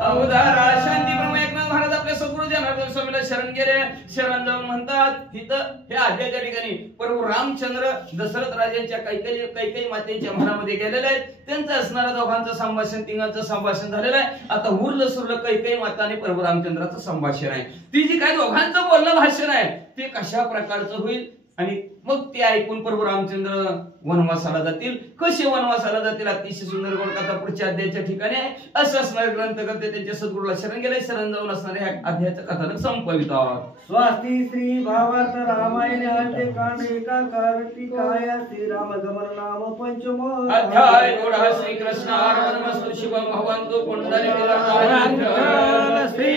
अवधारा. शांती ब्रह्म एकनाथ महाराज आपल्या सद्गुरु जनार्दन स्वामीला शरण गेले. शरण जाऊन म्हणतात तिथं हे आध्याच्या ठिकाणी प्रभू रामचंद्र दशरथ राजांच्या काही मातेच्या मनामध्ये गेलेले आहेत. त्यांचं असणारं दोघांचं संभाषण तिघांचं संभाषण झालेलं आहे. आता उरलं सुरलं काही माता आणि प्रभू रामचंद्राचं संभाषण आहे. ती जी काही दोघांचं बोलणं भाषण आहे ते कशा प्रकारचं होईल आणि मग ते ऐकून प्रभू रामचंद्र वनवासाला जातील. कसे वनवासाला जातील अतिशय सुंदर गोड कथा पुढच्या अध्यायाच्या ठिकाणी आहे. असं असणारे ग्रंथकर्ते त्यांच्या सद्गुरूला शरण गेले. शरण जाऊन असणारे अध्यायाचं कथानक संपवितात. स्वास्ती श्री भावार्थ रामायण आद्य कांड एकाकार टीकाय श्रीराम गमन नाम पंचम अध्याय थोडा श्री कृष्ण अर्पणमस्तु शिवम भगवंतो पुंडलिक श्री